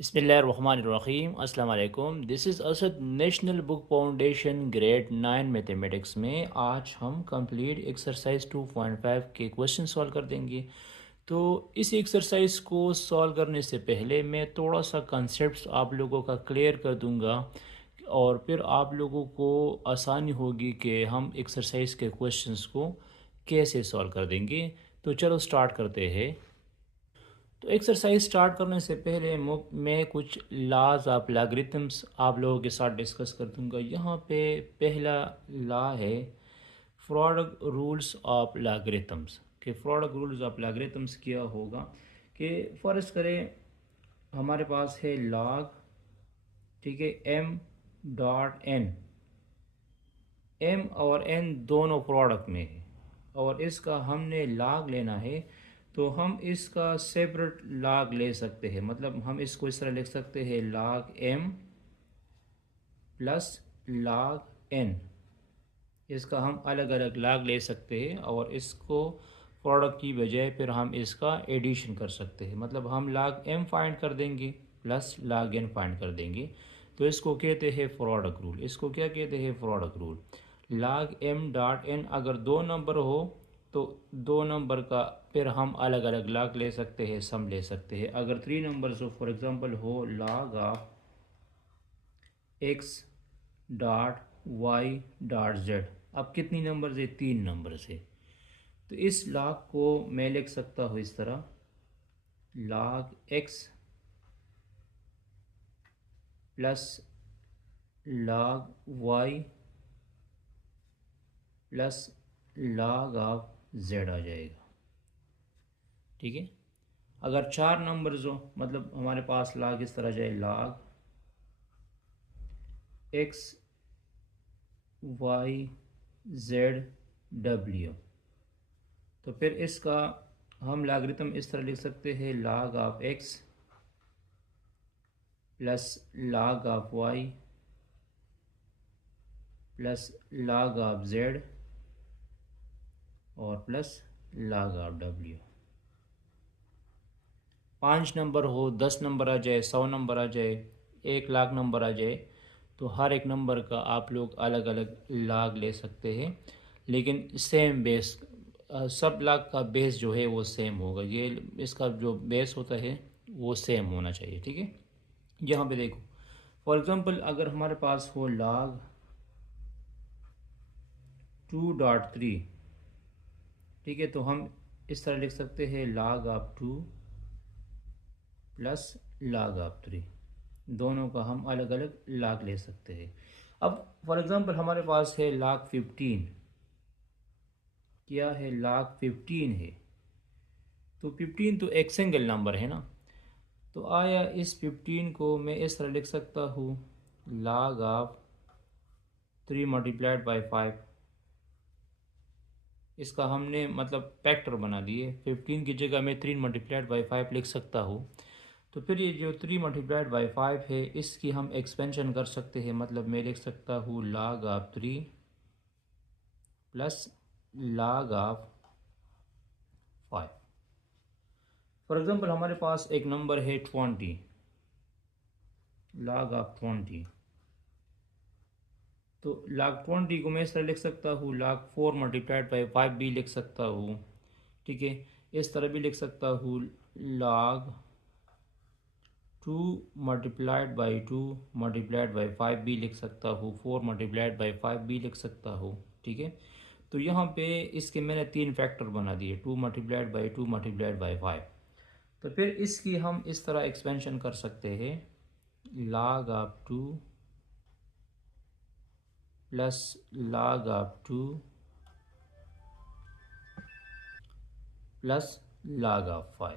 बिस्मिल्लाहिर्रहमानिर्रहीम अस्सलाम वालेकुम। This is Asad national book foundation grade 9 mathematics में आज हम कंप्लीट एक्सरसाइज 2.5 के क्वेश्चन सॉल्व कर देंगे। तो इस एक्सरसाइज को सॉल्व करने से पहले मैं थोड़ा सा कंसेप्ट आप लोगों का क्लियर कर दूंगा और फिर आप लोगों को आसानी होगी कि हम एक्सरसाइज के क्वेश्चंस को कैसे सॉल्व कर देंगे। तो चलो स्टार्ट करते हैं। तो एक्सरसाइज स्टार्ट करने से पहले मैं कुछ लॉज ऑफ लॉगरिथम्स आप लोगों के साथ डिस्कस कर दूंगा। यहाँ पे पहला लॉ है प्रोडक्ट रूल्स ऑफ लॉगरिथम्स। कि प्रोडक्ट रूल्स ऑफ लॉगरिथम्स क्या होगा कि फ़र्ज़ करें हमारे पास है लॉग, ठीक है, एम डॉट एन। एम और एन दोनों प्रोडक्ट में है और इसका हमने लॉग लेना है। तो हम इसका सेपरेट लॉग ले सकते हैं, मतलब हम इसको इस तरह लिख सकते हैं log m plus log n. इसका हम अलग अलग लॉग ले सकते हैं और इसको प्रोडक्ट की बजाय फिर हम इसका एडिशन कर सकते हैं, मतलब हम लॉग एम फाइंड कर देंगे प्लस लॉग एन फाइंड कर देंगे। तो इसको कहते हैं प्रोडक्ट रूल। इसको क्या कहते हैं? Product rule. Log m dot n अगर दो नंबर हो तो दो नंबर का फिर हम अलग अलग लॉग ले सकते हैं, सम ले सकते हैं। अगर थ्री नंबर्स हो, फॉर एग्जांपल हो log of x dot y dot z. अब कितनी नंबर है? तीन नंबर है। तो इस लॉग को मैं लिख सकता हूँ इस तरह, log x plus log y plus log of z आ जाएगा। ठीक है। अगर चार नंबर्स हो, मतलब हमारे पास लॉग इस तरह जाए, लॉग एक्स वाई जेड डब्ल्यू। तो फिर इसका हम लॉगरिथम इस तरह लिख सकते हैं, log of x plus log of y plus log of z और प्लस लॉग ऑफ डब्ल्यू। पाँच नंबर हो, 10 नंबर आ जाए, 100 नंबर आ जाए, 1 लाख नंबर आ जाए, तो हर एक नंबर का आप लोग अलग अलग लॉग ले सकते हैं, लेकिन सेम बेस, सब लॉग का बेस जो है वो सेम होगा। ये इसका जो बेस होता है वो सेम होना चाहिए। ठीक है। यहाँ पे देखो, फॉर एग्ज़ाम्पल अगर हमारे पास हो लॉग 2.3, ठीक है, तो हम इस तरह लिख सकते हैं log of 2 plus log of 3। दोनों का हम अलग अलग log ले सकते हैं। अब फॉर एग्ज़ाम्पल हमारे पास है log 15। क्या है? log 15 है। तो 15 तो एक सिंगल नंबर है ना, तो आया इस 15 को मैं इस तरह लिख सकता हूँ log ऑफ 3 मल्टीप्लाइड बाई 5। इसका हमने मतलब फैक्टर बना दिए। 15 की जगह मैं 3 मल्टीप्लाइड बाई 5 लिख सकता हूँ। तो फिर ये जो 3 मल्टीप्लाइड बाई 5 है इसकी हम एक्सपेंशन कर सकते हैं, मतलब मैं लिख सकता हूँ log of 3 plus log of 5। For example हमारे पास एक नंबर है 20, log ऑफ 20। तो log 20 को मैं इस तरह लिख सकता हूँ log 4 मल्टीप्लाइड बाई 5 भी लिख सकता हूँ। ठीक है। इस तरह भी लिख सकता हूँ log 2 multiplied by 2 multiplied by 5 भी लिख सकता हूँ, 4 मल्टीप्लाइड बाई 5 भी लिख सकता हूँ। ठीक है। तो यहाँ पे इसके मैंने तीन फैक्टर बना दिए, 2 मल्टीप्लाइड बाई 2 मल्टीप्लाइड बाई 5। तो फिर इसकी हम इस तरह एक्सपेंशन कर सकते हैं, log of 2 plus log of 2 plus log of 5।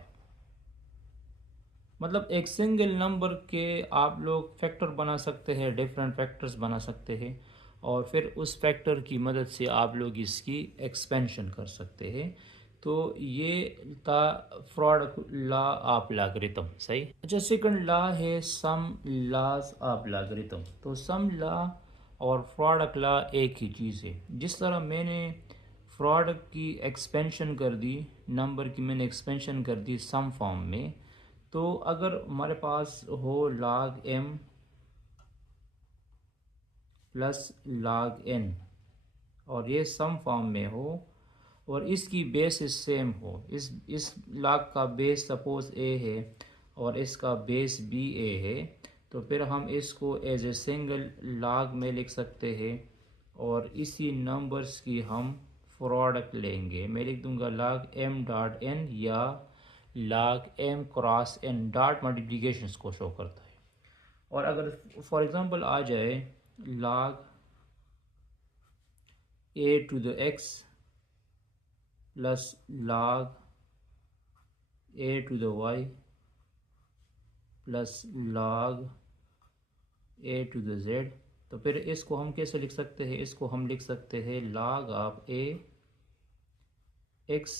मतलब एक सिंगल नंबर के आप लोग फैक्टर बना सकते हैं, डिफरेंट फैक्टर्स बना सकते हैं और फिर उस फैक्टर की मदद से आप लोग इसकी एक्सपेंशन कर सकते हैं। तो ये था प्रोडक्ट लॉ ऑफ लॉगरिथम। सही। अच्छा, सेकंड लॉ है सम लॉज ऑफ लॉगरिथम। तो सम लॉ और प्रोडक्ट लॉ एक ही चीज़ है। जिस तरह मैंने प्रोडक्ट की एक्सपेंशन कर दी, नंबर की मैंने एक्सपेंशन कर दी सम फॉर्म में, तो अगर हमारे पास हो log m plus log n और ये सम फॉर्म में हो और इसकी बेस सेम हो, इस log का बेस सपोज a है और इसका बेस भी a है, तो फिर हम इसको एज ए सिंगल log में लिख सकते हैं और इसी नंबर्स की हम प्रोडक्ट लेंगे। मैं लिख दूंगा log m डॉट n या log m cross n dot multiplications को शो करता है। और अगर फॉर एग्जांपल आ जाए log a to the x plus log a to the y plus log a to the z, तो फिर इसको हम कैसे लिख सकते हैं? इसको हम लिख सकते हैं log of a x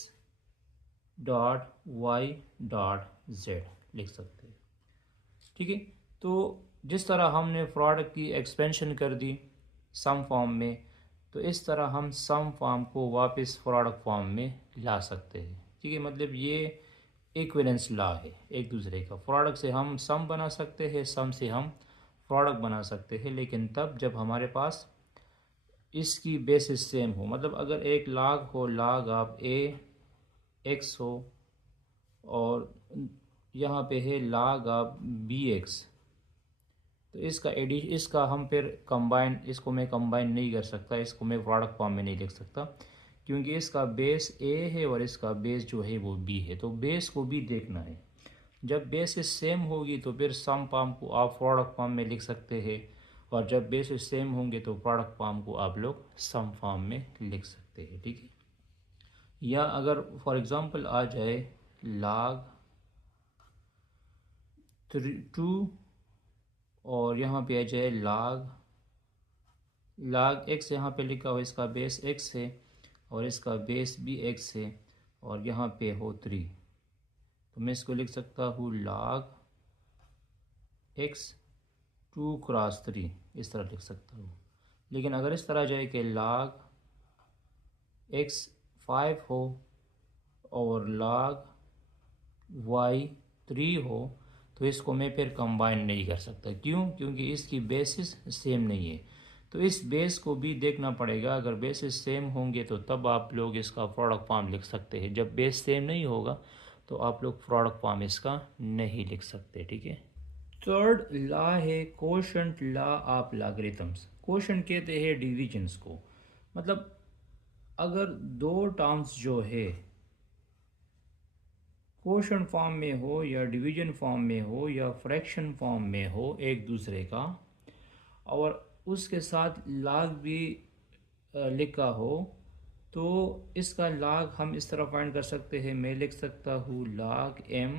dot y dot z लिख सकते हैं। ठीक है, तो जिस तरह हमने प्रोडक्ट की एक्सपेंशन कर दी सम फॉर्म में, तो इस तरह हम सम फॉर्म को वापस प्रोडक्ट फॉर्म में ला सकते हैं। ठीक है, मतलब ये इक्विवेलेंस लॉ है एक दूसरे का। प्रोडक्ट से हम सम बना सकते हैं, सम से हम प्रोडक्ट बना सकते हैं, लेकिन तब जब हमारे पास इसकी बेसिस सेम हो। मतलब अगर एक log हो, log ऑफ a x हो और यहाँ पे है log ऑफ bx, तो इसका हम फिर कंबाइन, इसको मैं कंबाइन नहीं कर सकता, इसको मैं प्रोडक्ट फॉर्म में नहीं लिख सकता, क्योंकि इसका बेस a है और इसका बेस जो है वो b है। तो बेस को भी देखना है। जब बेसिस सेम होगी तो फिर सम फॉर्म को आप प्रोडक्ट फॉर्म में लिख सकते हैं, और जब बेसिस सेम होंगे तो प्रोडक्ट फॉर्म को आप लोग सम फॉर्म में लिख सकते हैं। ठीक है, या अगर फॉर एग्जांपल आ जाए log 2 और यहाँ पे आ जाए log x, यहाँ पे लिखा हो इसका बेस x है और इसका बेस भी x है और यहाँ पे हो 3, तो मैं इसको लिख सकता हूँ log x 2 क्रॉस 3, इस तरह लिख सकता हूँ। लेकिन अगर इस तरह जाए कि log x 5 हो और log y 3 हो, तो इसको मैं फिर कंबाइन नहीं कर सकता। क्यों? क्योंकि इसकी बेसिस सेम नहीं है। तो इस बेस को भी देखना पड़ेगा। अगर बेसिस सेम होंगे तो तब आप लोग इसका प्रोडक्ट फॉर्म लिख सकते हैं। जब बेस सेम नहीं होगा तो आप लोग प्रोडक्ट फॉर्म इसका नहीं लिख सकते। ठीक है, थर्ड लॉ है quotient law of logarithms. Quotient कहते हैं डिविजन्स को। मतलब अगर दो टर्म्स जो है कोशेंट फॉर्म में हो या डिवीजन फॉर्म में हो या फ्रैक्शन फॉर्म में हो एक दूसरे का, और उसके साथ log भी लिखा हो, तो इसका log हम इस तरह फाइंड कर सकते हैं। मैं लिख सकता हूँ log m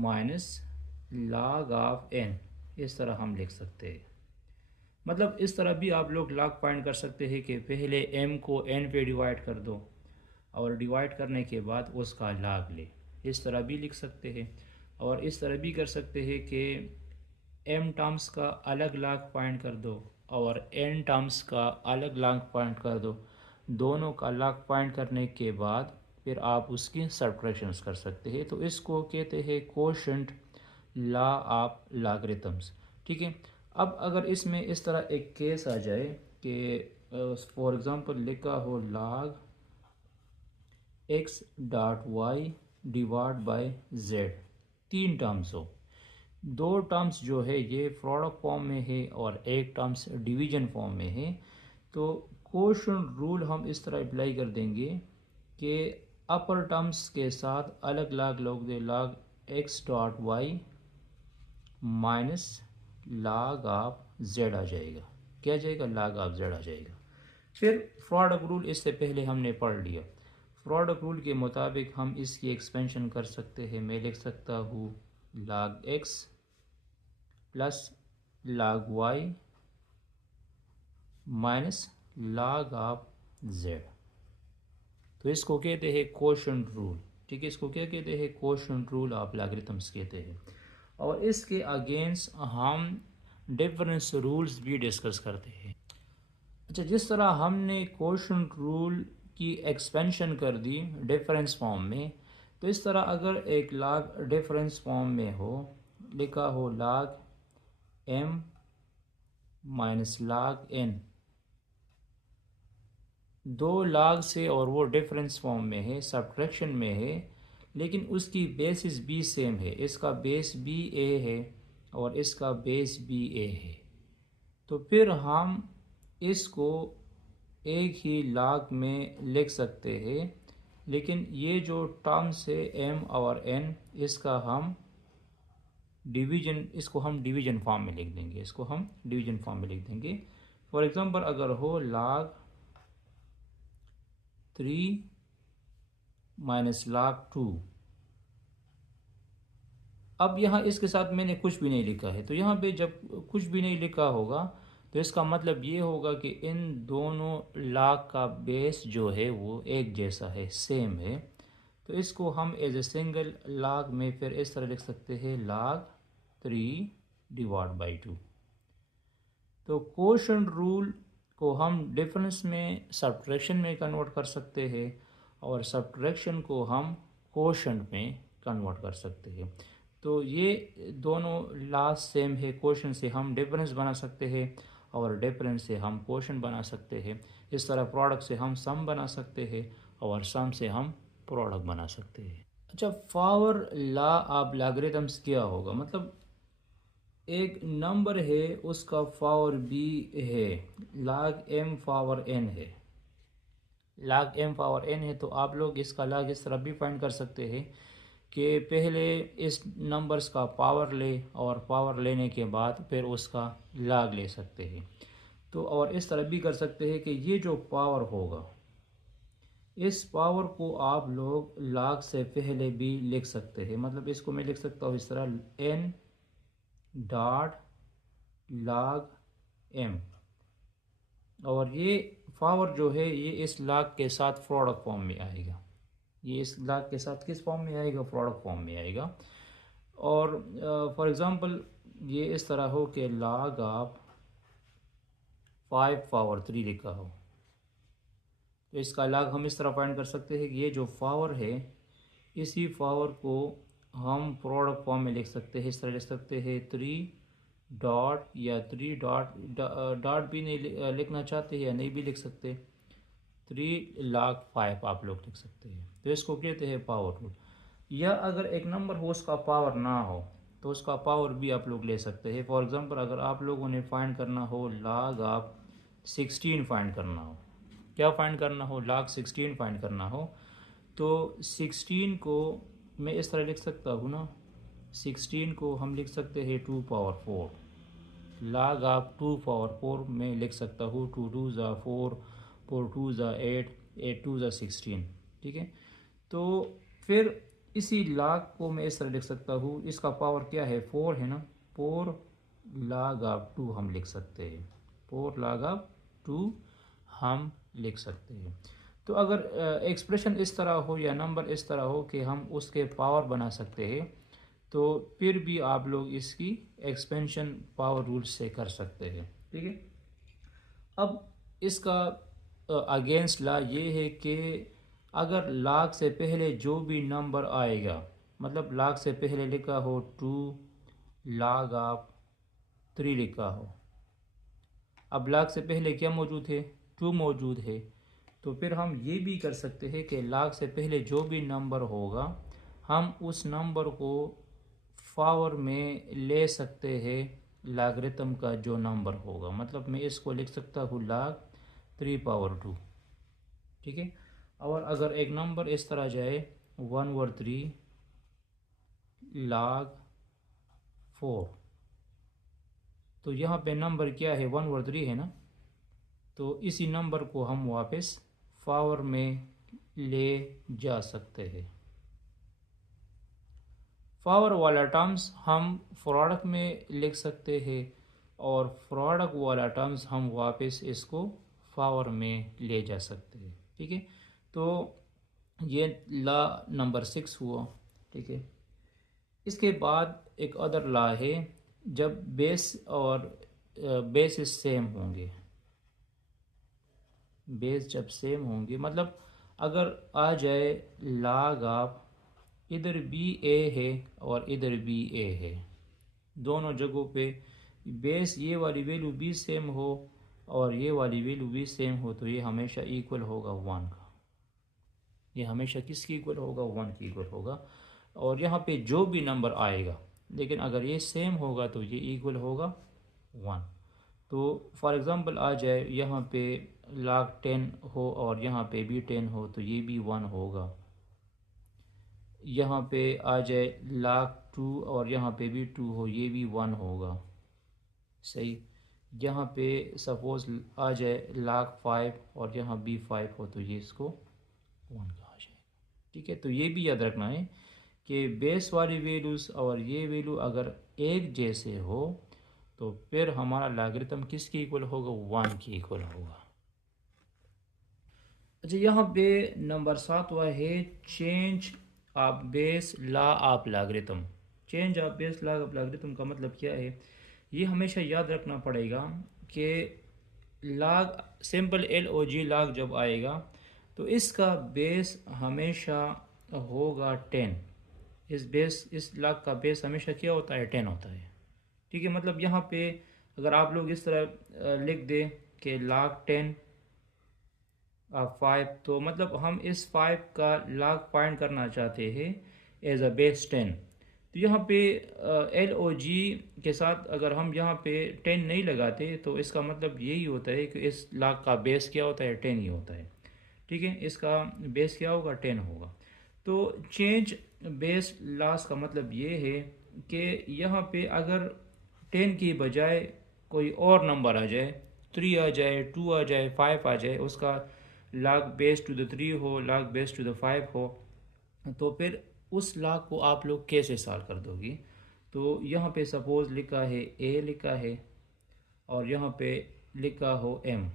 minus log of n, इस तरह हम लिख सकते हैं। मतलब इस तरह भी आप लोग log फाइंड कर सकते हैं कि पहले m को n पे डिवाइड कर दो और डिवाइड करने के बाद उसका log ले, इस तरह भी लिख सकते हैं। और इस तरह भी कर सकते हैं कि m टर्म्स का अलग log फाइंड कर दो और n टर्म्स का अलग log फाइंड कर दो। दोनों का log फाइंड करने के बाद फिर आप उसकी सब्ट्रैक्शंस कर सकते हैं। तो इसको कहते हैं कोशेंट लॉ ऑफ लॉगरिथम्स। ठीक है, अब अगर इसमें इस तरह एक केस आ जाए कि फॉर एग्जांपल लिखा हो log x dot y divide by z, 3 terms हो। 2 टर्म्स जो है ये प्रोडक्ट फॉर्म में है और एक टर्म्स डिवीजन फॉर्म में है। तो कोशेंट रूल हम इस तरह अप्लाई कर देंगे कि अपर टर्म्स के साथ अलग अलग लोग दे log x dot y minus log of z आ जाएगा। क्या जाएगा? log ऑफ z आ जाएगा। फिर प्रोडक्ट रूल इससे पहले हमने पढ़ लिया। प्रोडक्ट रूल के मुताबिक हम इसकी एक्सपेंशन कर सकते हैं। मैं लिख सकता हूँ log x plus log y minus log of z। तो इसको कहते हैं कोशेंट रूल। ठीक है, इसको क्या कहते हैं? कोशेंट रूल ऑफ लॉगरिथम्स कहते हैं। और इसके अगेंस्ट हम डिफरेंस रूल्स भी डिस्कस करते हैं। अच्छा, जिस तरह हमने कोशेंट रूल की एक्सपेंशन कर दी डिफरेंस फॉर्म में, तो इस तरह अगर एक log डिफरेंस फॉर्म में हो, लिखा हो log m minus log n, दो log से और वो डिफरेंस फॉर्म में है, सब्ट्रैक्शन में है, लेकिन उसकी बेसिस भी सेम है, इसका बेस भी a है और इसका बेस भी a है, तो फिर हम इसको एक ही log में लिख सकते हैं। लेकिन ये जो टर्म्स है m और n, इसका हम डिवीजन फॉर्म में लिख देंगे, इसको हम डिवीजन फॉर्म में लिख देंगे। फॉर एग्जांपल अगर हो log 3 माइनस log 2, अब यहाँ इसके साथ मैंने कुछ भी नहीं लिखा है, तो यहाँ पे जब कुछ भी नहीं लिखा होगा तो इसका मतलब ये होगा कि इन दोनों log का बेस जो है वो एक जैसा है, सेम है। तो इसको हम एज ए सिंगल log में फिर इस तरह लिख सकते हैं log 3 डिवाइड बाई 2। तो कोशेंट रूल को हम डिफरेंस में सब्ट्रैक्शन में कन्वर्ट कर सकते हैं और सब्ट्रैक्शन को हम कोशेंट में कन्वर्ट कर सकते हैं। तो ये दोनों लॉज सेम है, कोशेंट से हम डिफरेंस बना सकते हैं और डिफरेंस से हम कोशेंट बना सकते हैं। इस तरह प्रोडक्ट से हम सम बना सकते हैं और सम से हम प्रोडक्ट बना सकते हैं। अच्छा, पावर लॉ ऑफ लॉगरिथम्स क्या होगा? मतलब एक नंबर है उसका पावर बी है, log m पावर n है, log m पावर n है, तो आप लोग इसका log इस तरह भी फाइंड कर सकते हैं कि पहले इस नंबर्स का पावर ले और पावर लेने के बाद फिर उसका log ले सकते हैं। तो और इस तरह भी कर सकते हैं कि ये जो पावर होगा, इस पावर को आप लोग log से पहले भी लिख सकते हैं। मतलब इसको मैं लिख सकता हूँ इस तरह n डॉट log m, और ये पावर जो है ये इस log के साथ प्रोडक्ट फॉर्म में आएगा, ये इस log के साथ किस फॉर्म में आएगा? प्रोडक्ट फॉर्म में आएगा। और फॉर एग्ज़ाम्पल ये इस तरह हो कि log ऑफ 5 पावर 3 लिखा हो, तो इसका log हम इस तरह फाइंड कर सकते हैं कि ये जो पावर है, इसी पावर को हम प्रोडक्ट फॉर्म में लिख सकते हैं। इस तरह लिख सकते हैं 3 डॉट या 3 डॉट, डॉट भी नहीं लिखना चाहते या नहीं भी लिख सकते, 3 log 5 आप लोग लिख सकते हैं। तो इसको कहते हैं पावर रूल। या अगर एक नंबर हो उसका पावर ना हो तो उसका पावर भी आप लोग ले सकते हैं। फॉर एग्जांपल अगर आप लोगों ने फाइंड करना हो log ऑफ 16 फाइंड करना हो, क्या फाइंड करना हो? log 16 फाइंड करना हो, तो 16 को मैं इस तरह लिख सकता हूँ ना, 16 को हम लिख सकते हैं 2 पावर 4, log ऑफ 2 पावर 4 में लिख सकता हूँ 2 2 ज़ा 4, 4 2 ज़ा 8, 8 2 ज़ा 16, ठीक है। तो फिर इसी log को मैं इस तरह लिख सकता हूँ, इसका पावर क्या है? 4 है ना, 4 log ऑफ 2 हम लिख सकते हैं, 4 log ऑफ 2 हम लिख सकते हैं। तो अगर एक्सप्रेशन इस तरह हो या नंबर इस तरह हो कि हम उसके पावर बना सकते हैं, तो फिर भी आप लोग इसकी एक्सपेंशन पावर रूल से कर सकते हैं, ठीक है। अब इसका अगेंस्ट लॉ ये है कि अगर log से पहले जो भी नंबर आएगा, मतलब log से पहले लिखा हो 2 log ऑफ 3 लिखा हो, अब log से पहले क्या मौजूद है? 2 मौजूद है, तो फिर हम ये भी कर सकते हैं कि log से पहले जो भी नंबर होगा हम उस नंबर को पावर में ले सकते हैं लॉगरिथम का जो नंबर होगा। मतलब मैं इसको लिख सकता हूँ log 3 पावर 2, ठीक है। और अगर एक नंबर इस तरह जाए 1/3 log 4, तो यहाँ पे नंबर क्या है? 1/3 है ना, तो इसी नंबर को हम वापस पावर में ले जा सकते हैं। पावर वाला टर्म्स हम प्रोडक्ट में लिख सकते हैं और प्रोडक्ट वाला टर्म्स हम वापस इसको पावर में ले जा सकते हैं, ठीक है। तो ये लॉ नंबर 6 हुआ, ठीक है। इसके बाद एक अदर लॉ है, जब बेस और बेस सेम होंगे, बेस जब सेम होंगे, मतलब अगर आ जाए log ऑफ इधर बी ए है और इधर बी ए है, दोनों जगहों पे बेस ये वाली वैल्यू भी सेम हो और ये वाली वैल्यू भी सेम हो तो ये हमेशा इक्वल होगा 1 का। ये हमेशा किसकी इक्वल होगा? 1 की इक्वल होगा। और यहाँ पे जो भी नंबर आएगा, लेकिन अगर ये सेम होगा तो ये इक्वल होगा 1। तो फॉर एग्ज़ाम्पल आ जाए यहाँ पे लाख 10 हो और यहाँ पे भी 10 हो तो ये भी 1 होगा। यहाँ पे आ जाए लाख 2 और यहाँ पे भी 2 हो, ये भी 1 होगा। सही। यहाँ पे सपोज़ आ जाए लाख 5 और यहाँ भी 5 हो तो ये इसको 1 कहा जाएगा। ठीक है, तो ये भी याद रखना है कि बेस वाली वैल्यूज़ और ये वैल्यू अगर एक जैसे हो तो फिर हमारा लॉगरिथम किसकी इक्वल होगा? 1 की इक्वल होगा। अच्छा, यहाँ पे नंबर 7 हुआ है change of base law of logarithm. Change of base law of logarithm का मतलब क्या है? ये हमेशा याद रखना पड़ेगा कि लॉग सिंपल LOG लॉग जब आएगा तो इसका बेस हमेशा होगा 10। इस लॉग का बेस हमेशा क्या होता है? 10 होता है। ठीक है, मतलब यहाँ पे अगर आप लोग इस तरह लिख दें कि log 10 5, तो मतलब हम इस 5 का log फाइंड करना चाहते हैं एज अ बेस 10। तो यहाँ पे LOG के साथ अगर हम यहाँ पे 10 नहीं लगाते तो इसका मतलब यही होता है कि इस log का बेस क्या होता है? 10 ही होता है। ठीक है, इसका बेस क्या होगा? 10 होगा। तो चेंज बेस लॉस का मतलब ये है कि यहाँ पे अगर 10 की बजाय कोई और नंबर आ जाए, 3 आ जाए, 2 आ जाए, 5 आ जाए, उसका log बेस टू द 3 हो, log बेस टू द 5 हो, तो फिर उस log को आप लोग कैसे सॉल्व कर दोगे? तो यहाँ पे सपोज लिखा है a लिखा है और यहाँ पे लिखा हो m।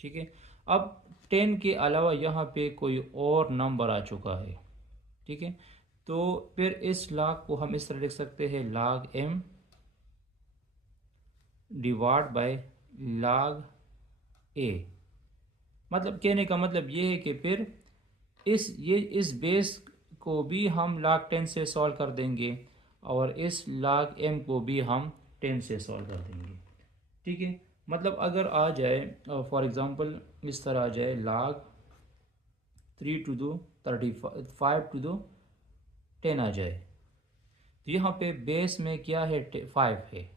ठीक है, अब 10 के अलावा यहाँ पे कोई और नंबर आ चुका है। ठीक है, तो फिर इस log को हम इस तरह लिख सकते हैं log m divide by log a। मतलब कहने का मतलब ये है कि फिर इस बेस को भी हम log 10 से सॉल्व कर देंगे और इस log m को भी हम 10 से सॉल्व कर देंगे। ठीक है, मतलब अगर आ जाए फॉर एग्ज़ाम्पल इस तरह आ जाए log 3 टू दो 35 टू दो 10 आ जाए, तो यहाँ पे बेस में क्या है? 5 है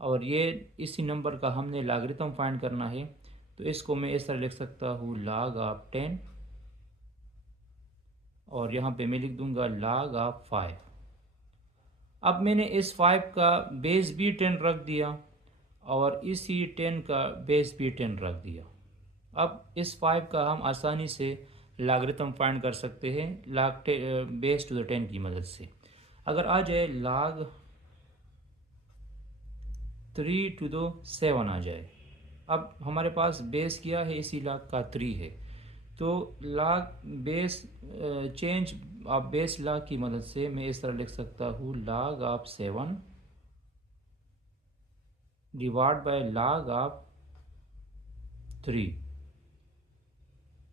और ये इसी नंबर का हमने लॉगरिथम फाइंड करना है। तो इसको मैं इस तरह लिख सकता हूँ log ऑफ 10 और यहाँ पे मैं लिख दूंगा log ऑफ 5। अब मैंने इस 5 का बेस भी 10 रख दिया और इसी 10 का बेस भी 10 रख दिया। अब इस 5 का हम आसानी से लॉगरिथम फाइंड कर सकते हैं log बेस टू द 10 की मदद से। अगर आ जाए log 3 टू द 7 आ जाए, अब हमारे पास बेस क्या है? इसी log का 3 है। तो log base change of base log की मदद से मैं इस तरह लिख सकता हूँ log of 7 divide by log of 3।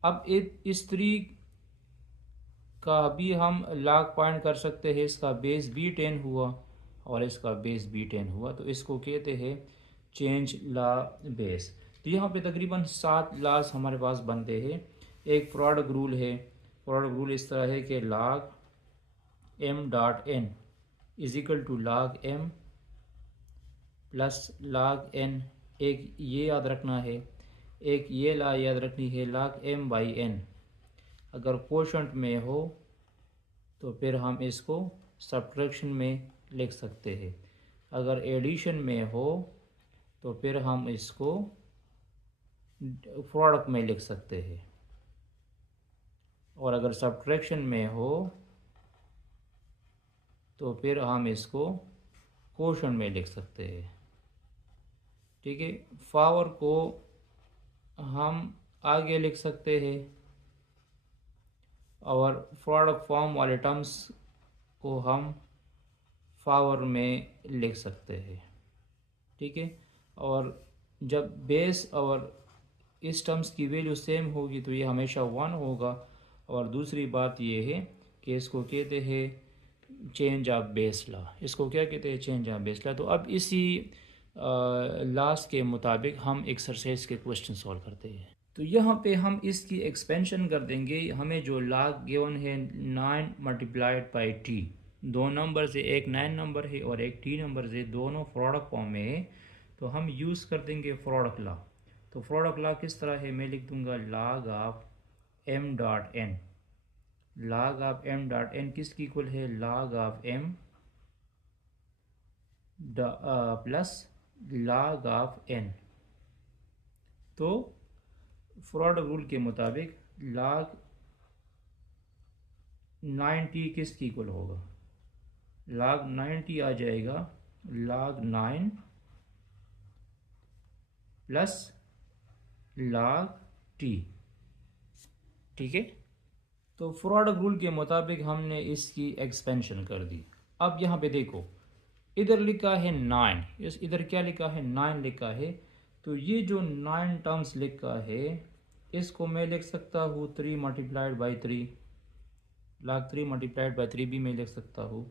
अब इस 3 का भी हम log फाइंड कर सकते हैं। इसका बेस भी 10 हुआ और इसका बेस भी 10 हुआ, तो इसको कहते हैं चेंज लॉ बेस। तो यहाँ पे तकरीबन 7 लॉज हमारे पास बनते हैं। एक प्रोडक्ट रूल है। प्रोडक्ट रूल इस तरह है कि log m dot n is equal to log m plus log n। एक ये याद रखना है, एक ये ला याद रखनी है log m बाई n अगर कोशंट में हो तो फिर हम इसको सब्ट्रैक्शन में लिख सकते हैं। अगर एडिशन में हो तो फिर हम इसको प्रोडक्ट में लिख सकते हैं और अगर सब्ट्रैक्शन में हो तो फिर हम इसको कोशंट में लिख सकते हैं। ठीक है, पावर को हम आगे लिख सकते हैं और प्रोडक्ट फॉर्म वाले टर्म्स को हम पावर में लिख सकते हैं। ठीक है, और जब बेस और इस टर्म्स की वैल्यू सेम होगी तो ये हमेशा 1 होगा। और दूसरी बात ये है कि इसको कहते हैं चेंज ऑफ बेस लॉ। इसको क्या कहते हैं? Change of base law. तो अब इसी लॉस के मुताबिक हम एक्सरसाइज के क्वेश्चन सॉल्व करते हैं। तो यहाँ पे हम इसकी एक्सपेंशन कर देंगे। हमें जो लॉग गिवन है 9 मल्टीप्लाइड बाई टी, दो नंबर से, एक 9 नंबर है और एक टी नंबर से, दोनों प्रोडक्ट फॉर्म में है। तो हम यूज़ कर देंगे प्रोडक्ट लॉ। तो प्रोडक्ट लॉ किस तरह है? मैं लिख दूंगा log of m dot n. Log of m dot n किसकी इक्वल है? Log of m plus log of n. तो प्रोडक्ट रूल के मुताबिक लॉग 90 किसकी इक्वल होगा? लॉग 90 आ जाएगा लॉग 9 प्लस लॉग टी। ठीक है। तो प्रोडक्ट रूल के मुताबिक हमने इसकी एक्सपेंशन कर दी। अब यहाँ पे देखो, इधर लिखा है 9, इधर क्या लिखा है? 9 लिखा है। तो ये जो 9 टर्म्स लिखा है इसको मैं लिख सकता हूँ 3 multiplied by 3, log 3 multiplied by 3 भी मैं लिख सकता हूँ,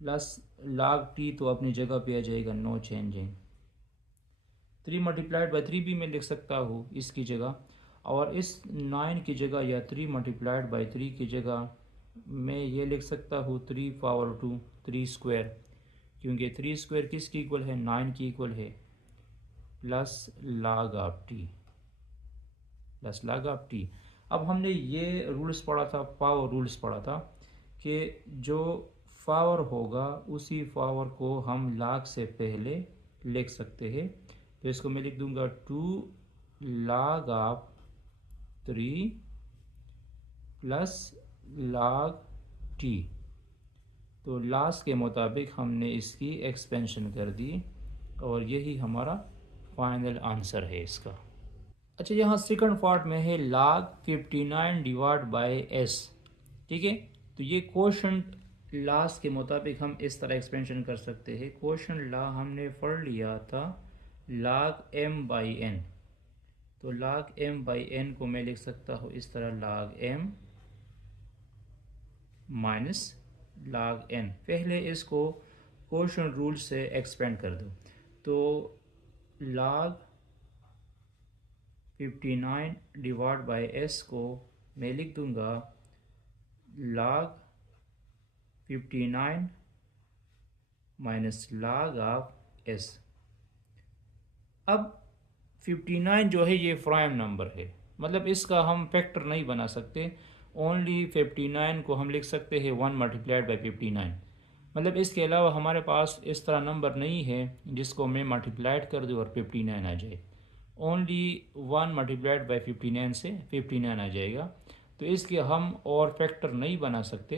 प्लस लॉग टी तो अपनी जगह पे आ जाएगा, नो चेंजिंग। 3 मल्टीप्लाइड बाई 3 भी मैं लिख सकता हूँ इसकी जगह, और इस 9 की जगह या 3 मल्टीप्लाइड बाई 3 की जगह मैं ये लिख सकता हूँ 3 पावर 2, 3 स्क्वायर, क्योंकि 3 स्क्वायर किसकी इक्वल है? 9 की इक्वल है, plus log of T, plus log of T. अब हमने ये रूल्स पढ़ा था, पावर रूल्स पढ़ा था, कि जो पावर होगा उसी पावर को हम लॉग से पहले लिख सकते हैं। तो इसको मैं लिख दूंगा 2 log of 3 plus log T. तो लास्ट के मुताबिक हमने इसकी एक्सपेंशन कर दी और यही हमारा फाइनल आंसर है इसका। अच्छा, यहाँ सेकंड पार्ट में है log 59 डिवाइड बाय s। ठीक है। तो ये क्वोशंट लॉस के मुताबिक हम इस तरह एक्सपेंशन कर सकते हैं। क्वोशंट लॉ हमने पढ़ लिया था log m बाई n। तो log m बाई n को मैं लिख सकता हूँ इस तरह, log m minus log n। पहले इसको क्वोशंट रूल से एक्सपेंड कर दो। तो log 59 डिवाइड बाय s को मैं लिख दूंगा log 59 minus log of s। अब 59 जो है ये प्राइम नंबर है, मतलब इसका हम फैक्टर नहीं बना सकते। ओनली 59 को हम लिख सकते हैं 1 मल्टीप्लाइड बाई 59। मतलब इसके अलावा हमारे पास इस तरह नंबर नहीं है जिसको मैं मल्टीप्लाइड कर दूँ और 59 आ जाए। ओनली 1 मल्टीप्लाइड बाई 59 से 59 आ जाएगा। तो इसके हम और फैक्टर नहीं बना सकते,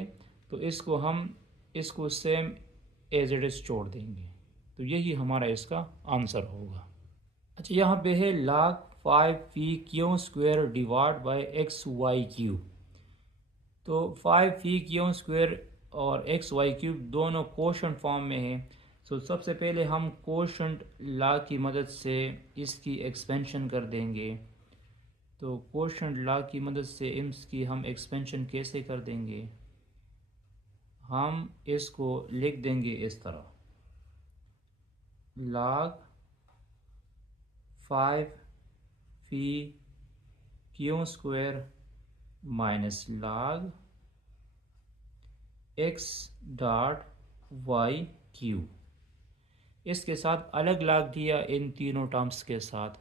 तो इसको सेम एज इट इज़ छोड़ देंगे। तो यही हमारा इसका आंसर होगा। अच्छा, यहाँ पे है log 5p q square divide by x y cube. तो 5p क्यू स्क्वायर और एक्स वाई क्यूब दोनों कोशंट फॉर्म में है। तो सबसे पहले हम कोशंट लॉ की मदद से इसकी एक्सपेंशन कर देंगे। तो कोशंट लॉ की मदद से इसकी हम एक्सपेंशन कैसे कर देंगे? हम इसको लिख देंगे इस तरह, log 5p q square minus log x dot y q. इसके साथ अलग लॉग दिया इन तीनों टर्म्स के साथ,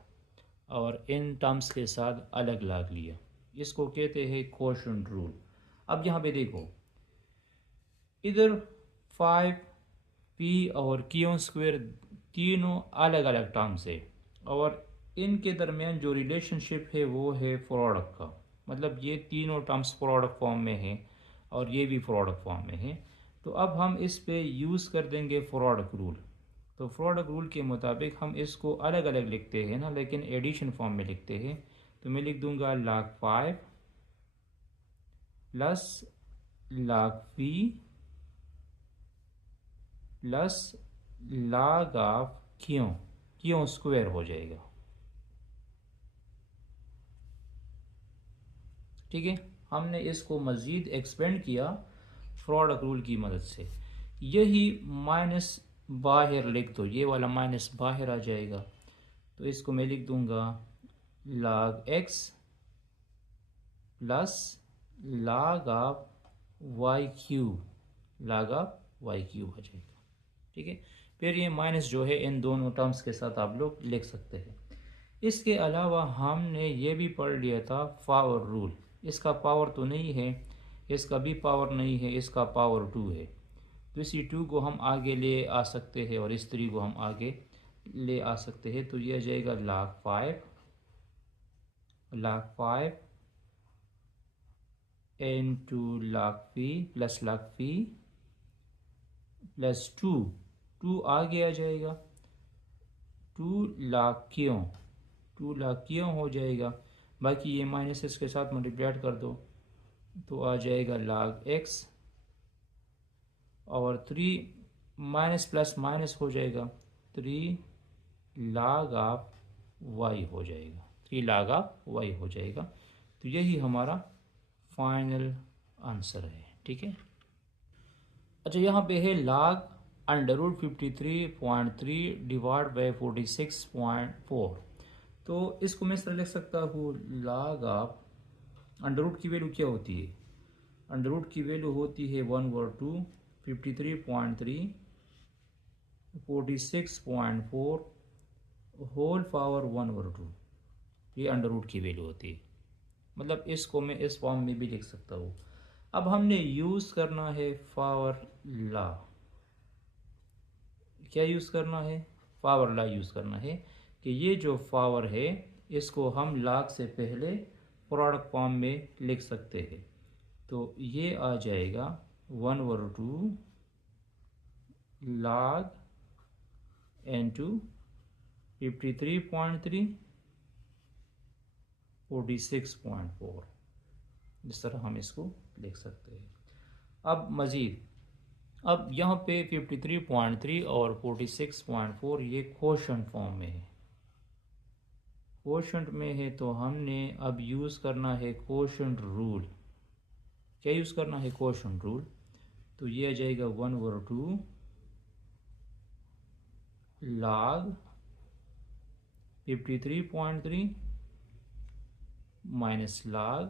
और इन टर्म्स के साथ अलग लॉग लिया। इसको कहते हैं क्वोशंट रूल। अब यहाँ पे देखो, इधर 5p और क्यू स्क्वायर तीनों अलग अलग टर्म्स है, और इनके दरमियान जो रिलेशनशिप है वो है प्रोडक्ट का। मतलब ये तीनों टर्म्स प्रोडक्ट फॉर्म में है और ये भी प्रोडक्ट फॉर्म में है। तो अब हम इस पे यूज़ कर देंगे प्रोडक्ट रूल। तो प्रोडक्ट रूल के मुताबिक हम इसको अलग अलग लिखते हैं ना, लेकिन एडिशन फॉर्म में लिखते हैं। तो मैं लिख दूंगा log 5 plus log p plus log of Q square हो जाएगा। ठीक है। हमने इसको मज़ीद एक्सपेंड किया प्रोडक्ट रूल की मदद से। यही माइनस बाहर लिख दो, ये वाला माइनस बाहर आ जाएगा, तो इसको मैं लिख दूंगा log x plus log of y cube, log of y cube आ जाएगा। ठीक है, फिर ये माइनस जो है इन दोनों टर्म्स के साथ आप लोग लिख सकते हैं। इसके अलावा हमने ये भी पढ़ लिया था पावर रूल। इसका पावर तो नहीं है, इसका भी पावर नहीं है, इसका पावर 2 है। तो इसी 2 को हम आगे ले आ सकते हैं और इस 3 को हम आगे ले आ सकते हैं। तो ये आ जाएगा log 5 into log p plus log p plus 2 आगे आ जाएगा, 2 log क्यों हो जाएगा। बाकी ये माइनस इसके साथ मल्टीप्लाई कर दो तो आ जाएगा log x, और 3 माइनस प्लस माइनस हो जाएगा, 3 log ऑफ y हो जाएगा, 3 log ऑफ y हो जाएगा। तो यही हमारा फाइनल आंसर है। ठीक है, अच्छा यहाँ पे है log √53.3 डिवाइड बाई 46.4। तो इसको मैं इस तरह लिख सकता हूँ, log ऑफ अंडर रूट की वैल्यू क्या होती है, अंडर रूट की वैल्यू होती है 1/2 53.3 46.4 होल पावर 1/2, ये अंडर रूट की वैल्यू होती है। मतलब इसको मैं इस फॉर्म में भी लिख सकता हूँ। अब हमने यूज़ करना है पावर लॉ। क्या यूज़ करना है, पावर लॉ यूज़ करना है कि ये जो पावर है इसको हम लॉग से पहले प्रोडक्ट फॉर्म में लिख सकते हैं। तो ये आ जाएगा 1/2 log into 53.3 46.4, इस तरह हम इसको लिख सकते हैं। अब मज़ीद, अब यहाँ पे 53.3 और 46.4 ये क्वोशंट फॉर्म में है, क्वोशंट में है, तो हमने अब यूज़ करना है क्वोशंट रूल। क्या यूज़ करना है, क्वोशंट रूल। तो ये आ जाएगा 1/2 log 53.3 माइनस log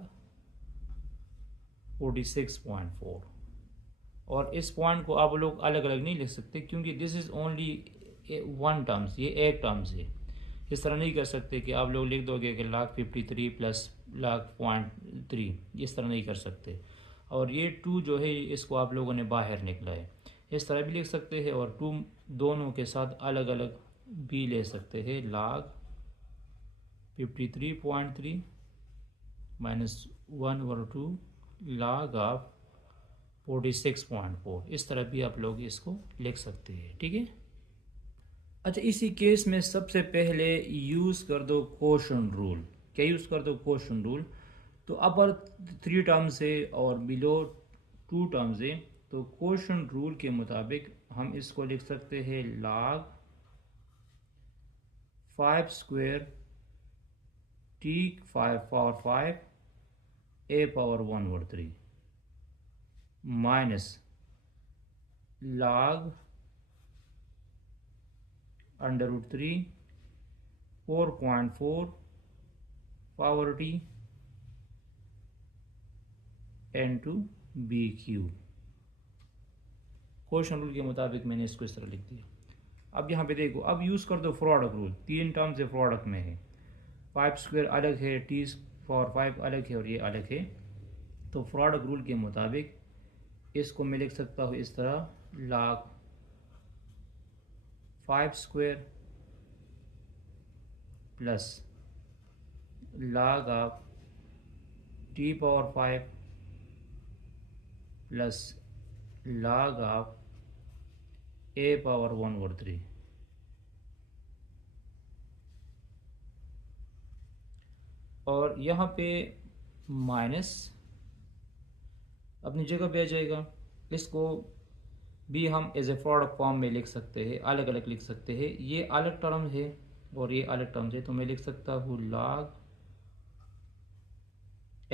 46.4। और इस पॉइंट को आप लोग अलग अलग नहीं लिख सकते क्योंकि this is only one terms, ये एक टर्म्स है। इस तरह नहीं कर सकते कि आप लोग लिख दोगे कि log 53 प्लस log 0.3, इस तरह नहीं कर सकते। और ये 2 जो है इसको आप लोगों ने बाहर निकला है, इस तरह भी लिख सकते हैं, और 2 दोनों के साथ अलग अलग भी ले सकते हैं। log 53.3 माइनस 1/2 log ऑफ 46.4, इस तरह भी आप लोग इसको लिख सकते हैं। ठीक है, अच्छा इसी केस में सबसे पहले यूज़ कर दो क्वोशंट रूल। क्या यूज़ कर दो, क्वोशंट रूल। तो अपर 3 टर्म्स है और बिलो 2 टर्म्स है, तो क्वोशंट रूल के मुताबिक हम इसको लिख सकते हैं log 5 square t 5 power 5 a power 1/3 minus log √3 4.4 power t n2 b cube. Quotient rule के मुताबिक मैंने इसको इस तरह लिख दिया। अब यहाँ पे देखो, अब यूज़ कर दो प्रोडक्ट रूल। 3 टर्म्स से प्रोडक्ट में है, 5 स्क्वायर अलग है, t पावर 5 अलग है और ये अलग है। तो प्रोडक्ट रूल के मुताबिक इसको मैं लिख सकता हूँ इस तरह, log 5 square plus log of t power 5 plus log of a power 1/3। और यहाँ पे माइनस अपनी जगह पे आ जाएगा। इसको भी हम एज ए प्रोडक्ट फॉर्म में लिख सकते हैं, अलग अलग लिख सकते हैं। ये अलग टर्म है और ये अलग टर्म है, तो मैं लिख सकता हूँ log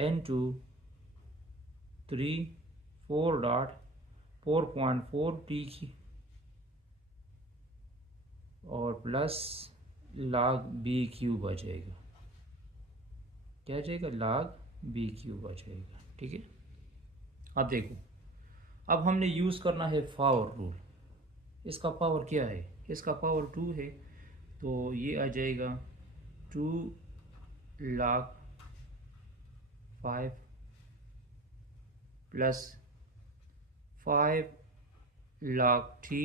n2 3 4 4.4 टी की और प्लस log b क्यूब आ जाएगा। क्या आ जाएगा? log b क्यूब आ जाएगा। ठीक है, अब देखो, अब हमने यूज़ करना है पावर रूल। इसका पावर क्या है? इसका पावर 2 है, तो ये आ जाएगा 2 log 5 plus 5 log t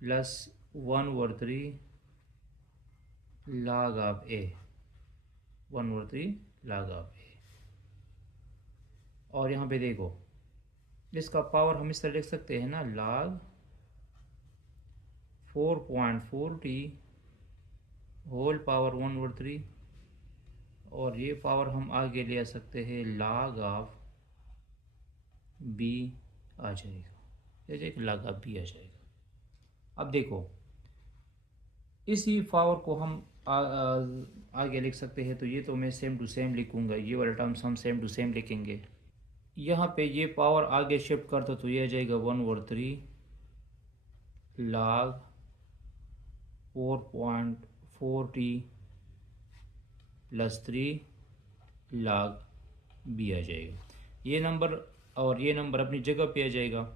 plus 1/3 log of a, 1/3 log of a। और यहाँ पे देखो, इसका पावर हम इस तरह लिख सकते हैं ना, log 4.4t होल पावर 1/3, और ये पावर हम आगे ले आ सकते हैं log ऑफ b आ जाएगा, log ऑफ b आ जाएगा। अब देखो, इसी पावर को हम आगे लिख सकते हैं, तो ये तो मैं सेम टू सेम लिखूंगा, ये वाला टर्म्स हम सेम टू सेम लिखेंगे। यहाँ पे ये पावर आगे शिफ्ट करता तो ये आ जाएगा 1/3 log 4.4t plus 3 log b आ जाएगा। ये नंबर और ये नंबर अपनी जगह पे आ जाएगा।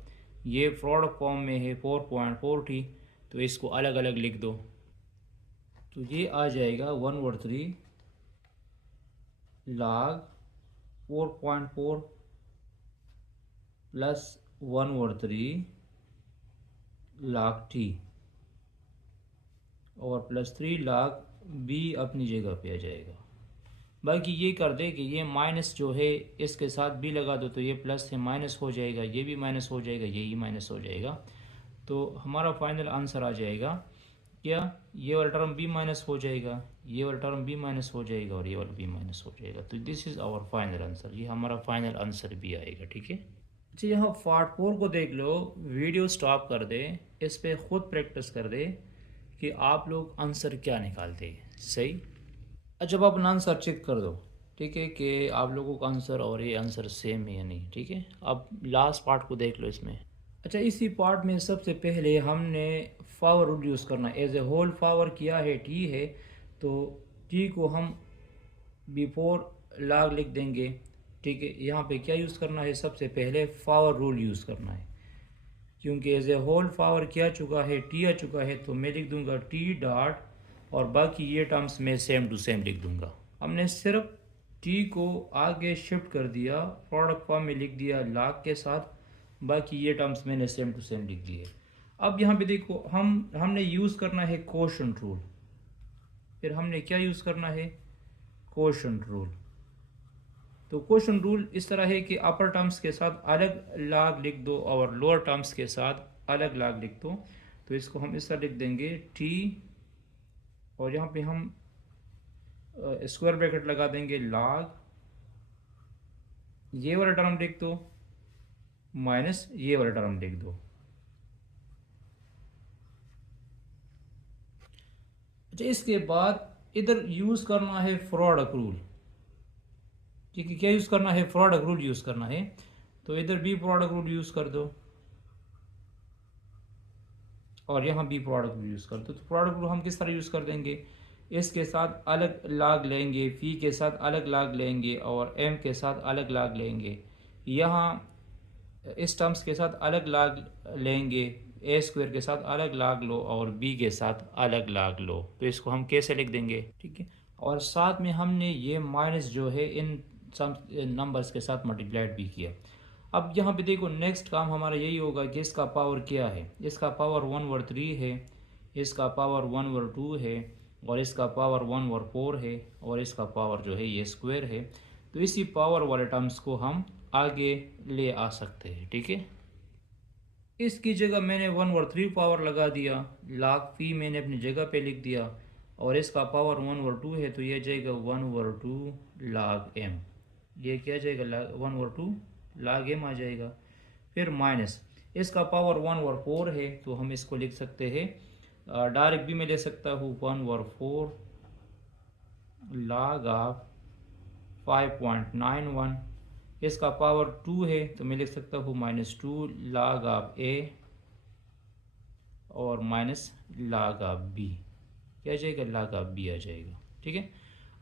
ये प्रोडक्ट फॉर्म में है 4.4t, तो इसको अलग अलग लिख दो, तो ये आ जाएगा 1/3 log 4.4 प्लस 1/3 log t और प्लस 3 log b अपनी जगह पे आ जाएगा। बाकी ये कर दे कि ये माइनस जो है इसके साथ b लगा दो, तो ये प्लस से माइनस हो जाएगा, ये भी माइनस हो जाएगा, ये ही माइनस हो जाएगा। तो हमारा फाइनल आंसर आ जाएगा क्या? ये वाला टर्म b माइनस हो जाएगा, ये वाला टर्म b माइनस हो जाएगा और ये वाला b माइनस हो जाएगा। तो this is our final answer, ये हमारा फाइनल आंसर भी आएगा। ठीक है, अच्छा यहाँ पार्ट 4 को देख लो, वीडियो स्टॉप कर दे, इस पर खुद प्रैक्टिस कर दे कि आप लोग आंसर क्या निकालते हैं। सही, अच्छा अब अपना आंसर चेक कर दो, ठीक है, कि आप लोगों का आंसर और ये आंसर सेम है या नहीं। ठीक है, अब लास्ट पार्ट को देख लो इसमें। अच्छा, इसी पार्ट में सबसे पहले हमने पावर रूल यूज़ करना है। एज ए होल पावर किया है टी है, तो टी को हम बिफोर log लिख देंगे। ठीक है, यहाँ पे क्या यूज़ करना है? सबसे पहले पावर रूल यूज़ करना है, क्योंकि एज ए होल पावर क्या चुका है, टी आ चुका है, तो मैं लिख दूंगा टी डॉट, और बाकी ये टर्म्स मैं सेम टू सेम लिख दूंगा। हमने सिर्फ टी को आगे शिफ्ट कर दिया, प्रोडक्ट फॉर्म में लिख दिया log के साथ, बाकी ये टर्म्स मैंने सेम टू सेम लिख दिए। अब यहाँ पे देखो, हमने यूज़ करना है कोशेंट रूल। फिर हमने क्या यूज़ करना है? Quotient rule. तो कोशेंट रूल इस तरह है कि अपर टर्म्स के साथ अलग log लिख दो और लोअर टर्म्स के साथ अलग log लिख दो। तो इसको हम इस तरह लिख देंगे t, और यहाँ पे हम स्क्वायर ब्रैकेट लगा देंगे log, ये वाला टर्म लिख दो, माइनस ये वाला टर्म लिख दो। अच्छा, इसके बाद इधर यूज़ करना है प्रोडक्ट रूल। ठीक है, क्या यूज़ करना है? प्रोडक्ट रूल यूज़ करना है, तो इधर भी प्रोडक्ट रूल यूज़ कर दो और यहाँ भी प्रोडक्ट रूल यूज़ कर दो। तो प्रोडक्ट रूल हम किस तरह यूज़ कर देंगे? इसके साथ अलग log लेंगे, फी के साथ अलग log लेंगे और m के साथ अलग log लेंगे। यहाँ इस टर्म्स के साथ अलग log लेंगे, a स्क्वायर के साथ अलग log लो और b के साथ अलग log लो। तो इसको हम कैसे लिख देंगे? ठीक है, और साथ में हमने ये माइनस जो है इन सम नंबर्स के साथ मल्टीप्लाइड भी किया। अब यहाँ पे देखो, नेक्स्ट काम हमारा यही होगा कि इसका पावर क्या है। इसका पावर 1/3 है, इसका पावर 1/2 है, और इसका पावर 1/4 है, और इसका पावर जो है ये स्क्वायर है। तो इसी पावर वाले टर्म्स को हम आगे ले आ सकते हैं। ठीक है, इसकी जगह मैंने 1/3 पावर लगा दिया, log फी मैंने अपनी जगह पे लिख दिया, और इसका पावर 1/2 है, तो ये जाएगा 1/2 log m। ये क्या जाएगा? 1/2 log m आ जाएगा। फिर माइनस इसका पावर 1/4 है, तो हम इसको लिख सकते हैं, डायरेक्ट भी मैं ले सकता हूँ, 1/4 log ऑफ 5.91 इसका पावर 2 है तो मैं लिख सकता हूँ -2 log ऑफ a और माइनस log ऑफ b, क्या आ जाएगा, log ऑफ b आ जाएगा। ठीक है,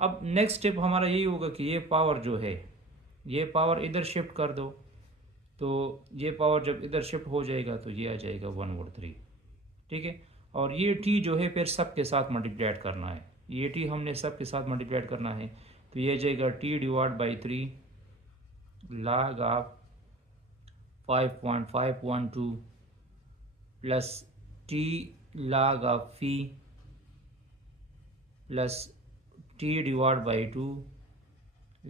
अब नेक्स्ट स्टेप हमारा यही होगा कि ये पावर जो है, ये पावर इधर शिफ्ट कर दो, तो ये पावर जब इधर शिफ्ट हो जाएगा तो ये आ जाएगा 1/3। ठीक है, और ये t जो है फिर सब के साथ मल्टीप्लाइड करना है, ये t हमने सब के साथ मल्टीप्लाइड करना है, तो ये आ जाएगा t/3 log of 5.512 plus t log of phi plus t/2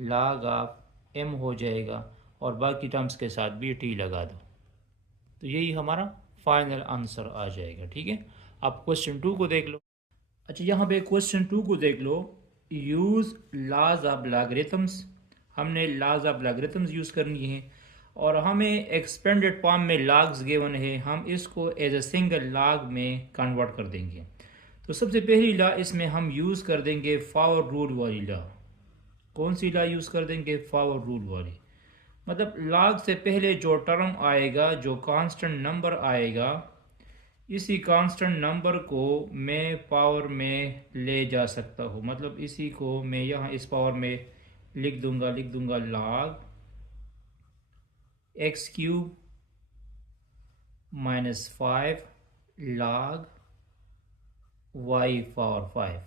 log of m हो जाएगा, और बाकी टर्म्स के साथ भी t लगा दो, तो यही हमारा फाइनल आंसर आ जाएगा। ठीक है, आप क्वेश्चन 2 को देख लो। अच्छा, यहाँ पे क्वेश्चन 2 को देख लो, यूज़ लॉज ऑफ लॉगरिथम्स, हमने लॉज ऑफ लॉगरिथम्स यूज़ करनी है, और हमें एक्सपेंडेड फॉर्म में लॉग्स गिवन है, हम इसको एज ए सिंगल लॉग में कन्वर्ट कर देंगे। तो सबसे पहली लॉ इसमें हम यूज़ कर देंगे फॉर रूल वाली लॉ। कौन सी लॉ यूज़ कर देंगे, फॉर रूल वाली, मतलब लॉग से पहले जो टर्म आएगा, जो कांस्टेंट नंबर आएगा, इसी कांस्टेंट नंबर को मैं पावर में ले जा सकता हूँ, मतलब इसी को मैं यहाँ इस पावर में लिख दूंगा log x³ -5 log y power 5।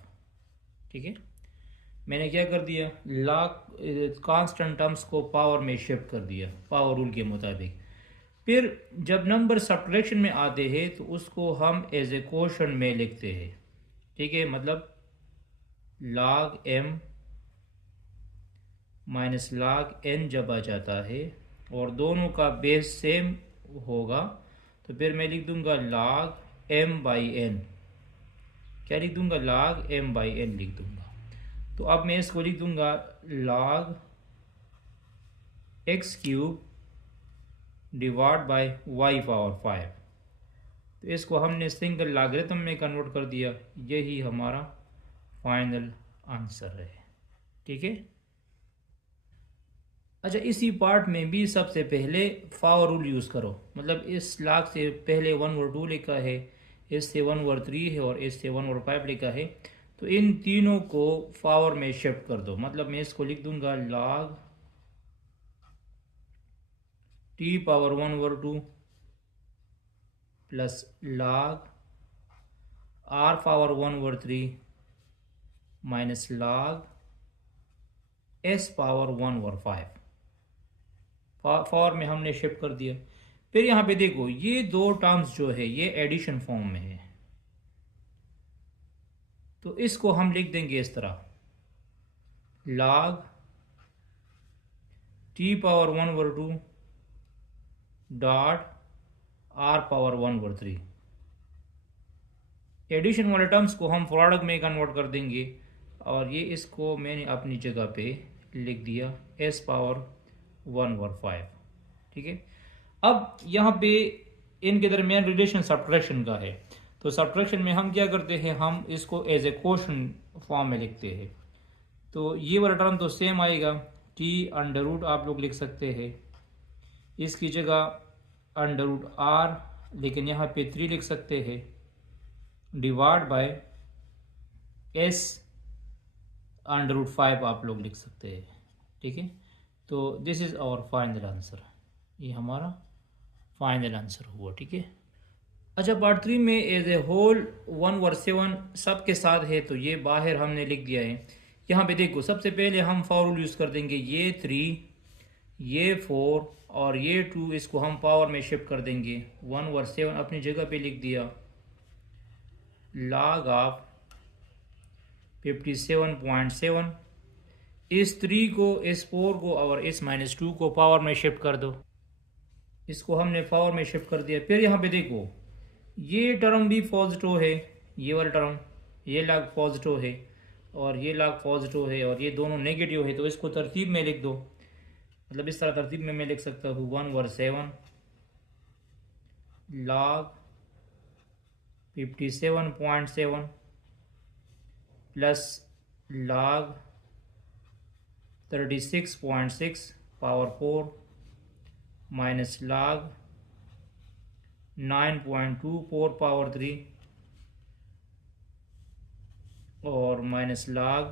ठीक है, मैंने क्या कर दिया, log कांस्टेंट टर्म्स को पावर में शिफ्ट कर दिया पावर रूल के मुताबिक। फिर जब नंबर सब्ट्रैक्शन में आते हैं तो उसको हम एज ए क्वोशंट में लिखते हैं। ठीक है, मतलब log m minus log n जब आ जाता है और दोनों का बेस सेम होगा तो फिर मैं लिख दूंगा log m/n, क्या लिख दूंगा, log m/n लिख दूंगा। तो अब मैं इसको लिख दूंगा log x³ divide by y power 5, तो इसको हमने सिंगल लॉगरिथम में कन्वर्ट कर दिया, यही हमारा फाइनल आंसर है। ठीक है, अच्छा इसी पार्ट में भी सबसे पहले फॉर रूल यूज़ करो, मतलब इस लॉग से पहले 1/2 लिखा है, इससे 1/3 है और इससे 1/5 लिखा है, तो इन तीनों को फॉर में शिफ्ट कर दो, मतलब मैं इसको लिख दूंगा log t⁻1/2 plus log r⁻1/3 minus log s⁻1/5, for में हमने शिफ्ट कर दिया। फिर यहाँ पे देखो ये दो टर्म्स जो है ये एडिशन फॉर्म में है, तो इसको हम लिख देंगे इस तरह log t⁻1/2 dot r⁻1/3, addition वाले टर्म्स को हम प्रोडक्ट में कन्वर्ट कर देंगे, और ये इसको मैंने अपनी जगह पे लिख दिया s⁻1/5। ठीक है, अब यहाँ पे इनके दरमियान रिलेशन सब्ट्रैक्शन का है, तो सब्ट्रैक्शन में हम क्या करते हैं, हम इसको एज ए क्वोशंट फॉर्म में लिखते हैं, तो ये वाला टर्म तो सेम आएगा, t√, आप लोग लिख सकते हैं, इसकी जगह √r, लेकिन यहाँ पे 3 लिख सकते हैं, डिवाइड बाय s√5 आप लोग लिख सकते हैं। ठीक है, तो this is our final answer, ये हमारा फाइनल आंसर हुआ। ठीक है, अच्छा पार्ट 3 में एज ए होल 1/7 सब के साथ है, तो ये बाहर हमने लिख दिया है। यहाँ पे देखो सबसे पहले हम फॉर रूल यूज़ कर देंगे, ये 3 ये 4 और ये 2, इसको हम पावर में शिफ्ट कर देंगे, 1/7 अपनी जगह पे लिख दिया, log ऑफ 57.7, इस 3 को, इस 4 को और इस -2 को पावर में शिफ्ट कर दो, इसको हमने पावर में शिफ्ट कर दिया। फिर यहाँ पे देखो ये टर्म भी पॉजिटिव है, ये वाला टर्म, ये लॉग पॉजिटिव है और ये लॉग पॉजिटिव है और ये दोनों नेगेटिव है, तो इसको तरतीब में लिख दो, मतलब इस तरह तरतीब में मैं लिख सकता हूँ 1/7 log 57.7 plus log 36.6 power 4 minus log 9.24 power 3 और माइनस log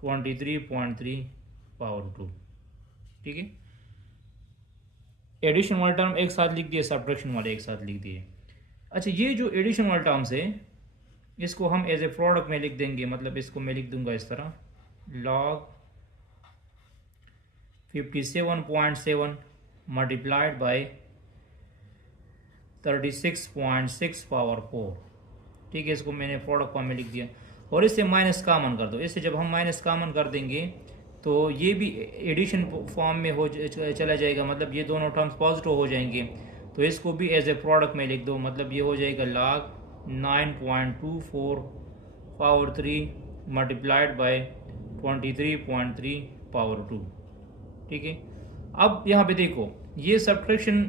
23.3 पावर 2। ठीक है, एडिशन वाला टर्म एक साथ लिख दिए, सब्ट्रैक्शन वाले एक साथ लिख दिए। अच्छा, ये जो एडिशन वाला टर्म्स है इसको हम एज ए प्रोडक्ट में लिख देंगे, मतलब इसको मैं लिख दूंगा इस तरह, log 57.7 मल्टीप्लाइड बाय 36.6 पावर 4। ठीक है, इसको मैंने प्रोडक्ट फॉर्म में लिख दिया और इससे माइनस कॉमन कर दो। इससे जब हम माइनस कॉमन कर देंगे तो ये भी एडिशन फॉर्म में हो चला जाएगा, मतलब ये दोनों टर्म्स पॉजिटिव हो जाएंगे। तो इसको भी एज ए प्रोडक्ट में लिख दो, मतलब ये हो जाएगा log 9.24 power 3 multiplied by 23.3 power 2। ठीक है, अब यहाँ पे देखो ये सब्ट्रैक्शन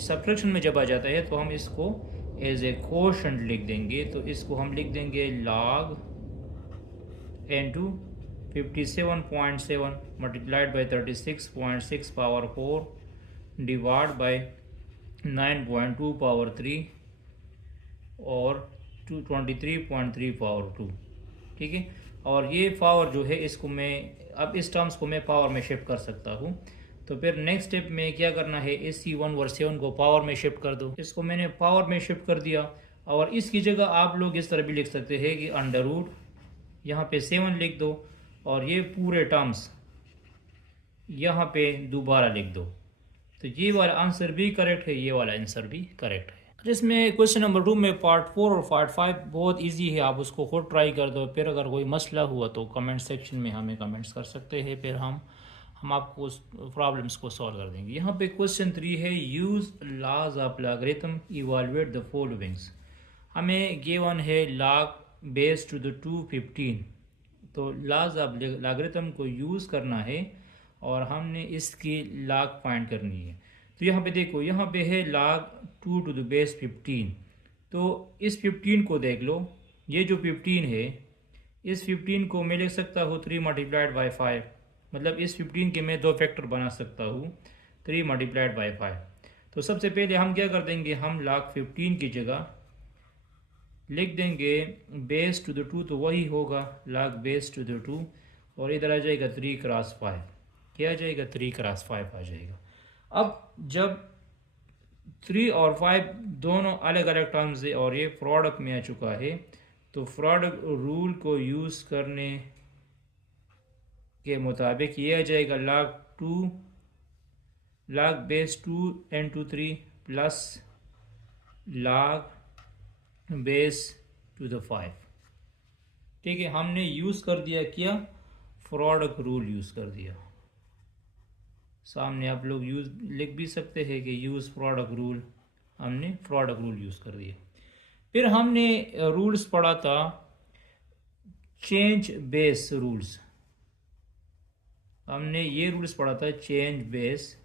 सब्ट्रैक्शन में जब आ जाता है तो हम इसको एज ए कोशेंट लिख देंगे। तो इसको हम लिख देंगे log into 57.7 multiplied by 36.6 power 4 divide by 9.2 power 3 और 23.3 पावर 2। ठीक है, और ये पावर जो है इसको मैं अब इस टर्म्स को मैं पावर में शिफ्ट कर सकता हूँ। तो फिर नेक्स्ट स्टेप में क्या करना है, इस C1 और C1 को पावर में शिफ्ट कर दो। इसको मैंने पावर में शिफ्ट कर दिया और इसकी जगह आप लोग इस तरह भी लिख सकते हैं कि अंडर रूट यहाँ पे 7 लिख दो और ये पूरे टर्म्स यहाँ पे दोबारा लिख दो। तो ये वाला आंसर भी करेक्ट है, ये वाला आंसर भी करेक्ट है। इसमें क्वेश्चन नंबर 2 में पार्ट 4 और पार्ट 5 बहुत इजी है, आप उसको खुद ट्राई कर दो। फिर अगर कोई मसला हुआ तो कमेंट सेक्शन में हमें कमेंट्स कर सकते हैं, फिर हम आपको उस प्रॉब्लम्स को सॉल्व कर देंगे। यहाँ पे क्वेश्चन 3 है, use laws of logarithm evaluate the followings. हमें गिवन है log बेस टू द 215, तो लॉज ऑफ लॉगरिथम को यूज़ करना है और हमने इसकी log फाइंड करनी है। तो यहाँ पे देखो, यहाँ पे है log 2 टू द बेस 15। तो इस 15 को देख लो, ये जो 15 है इस 15 को मैं लिख सकता हूँ 3 मल्टीप्लाइड बाई 5, मतलब इस 15 के मैं दो फैक्टर बना सकता हूँ 3 मल्टीप्लाइड बाई 5। तो सबसे पहले हम क्या कर देंगे, हम log 15 की जगह लिख देंगे बेस टू द 2, तो वही होगा log बेस टू द 2 और इधर आ जाएगा 3 क्रॉस 5, क्या आ जाएगा 3 क्रॉस 5 आ जाएगा। अब जब 3 और 5 दोनों अलग अलग टर्म्स है और ये प्रोडक्ट में आ चुका है, तो प्रोडक्ट रूल को यूज़ करने के मुताबिक ये आ जाएगा log base 2 into 3 plus log base to the 5। ठीक है, हमने यूज़ कर दिया क्या, प्रोडक्ट रूल यूज़ कर दिया। सामने आप लोग यूज़ लिख भी सकते हैं कि यूज़ प्रोडक्ट रूल, हमने प्रोडक्ट रूल यूज़ कर दिया। फिर हमने रूल्स पढ़ा था चेंज बेस रूल्स, हमने ये रूल्स पढ़ा था चेंज बेस।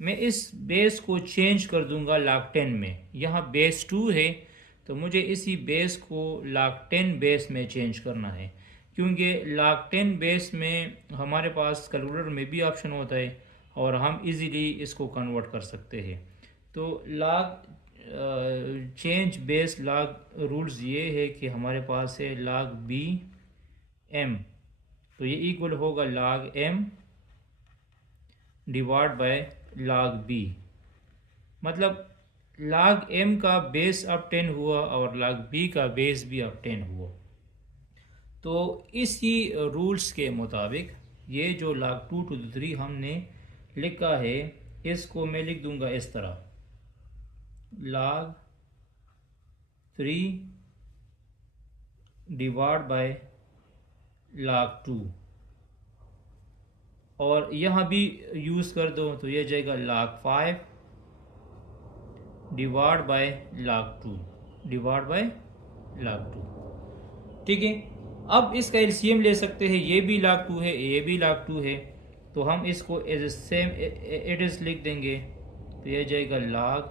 मैं इस बेस को चेंज कर दूंगा log 10 में, यहाँ बेस 2 है तो मुझे इसी बेस को log 10 बेस में चेंज करना है, क्योंकि log 10 बेस में हमारे पास कैलकुलेटर में भी ऑप्शन होता है और हम इजीली इसको कन्वर्ट कर सकते हैं। तो log change base log rules ये है कि हमारे पास है log b m, तो ये इक्वल होगा log m divide by log b, मतलब log m का बेस अब 10 हुआ और log b का बेस भी अब 10 हुआ। तो इसी रूल्स के मुताबिक ये जो log 2 to the 3 हमने लिखा है, इसको मैं लिख दूंगा इस तरह, log 3 डिवाइड बाय log 2, और यहाँ भी यूज़ कर दो तो ये जाएगा log 5 divide by log 2 divide by log 2। ठीक है, अब इसका एलसीएम ले सकते हैं, ये भी log 2 है, ये भी log 2 है, तो हम इसको एज सेम इट इज लिख देंगे। तो यह जाएगा log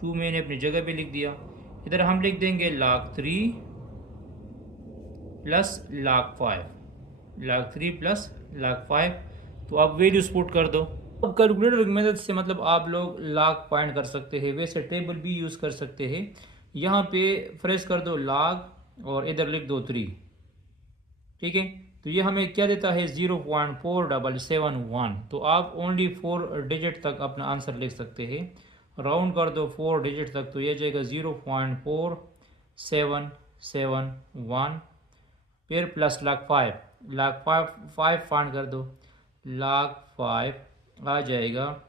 2 मैंने अपनी जगह पे लिख दिया, इधर हम लिख देंगे log 3 plus log 5 lakh 3 plus lakh 5। तो आप वैल्यूज पुट कर दो। अब कैलकुलेटर की मदद से मतलब आप लोग लाख फाइंड कर सकते हैं, वैसे टेबल भी यूज़ कर सकते हैं। यहाँ पे फ्रेश कर दो लाख और इधर लिख दो 3, ठीक है। तो ये हमें क्या देता है 0.4771। तो आप ओनली 4 डिजिट तक अपना आंसर लिख सकते हैं। राउंड कर दो 4 डिजिट तक, तो ये जाएगा 0.4771। फिर प्लस लाख 5, लाख 5 फाइंड कर दो। लाख 5 आ जाएगा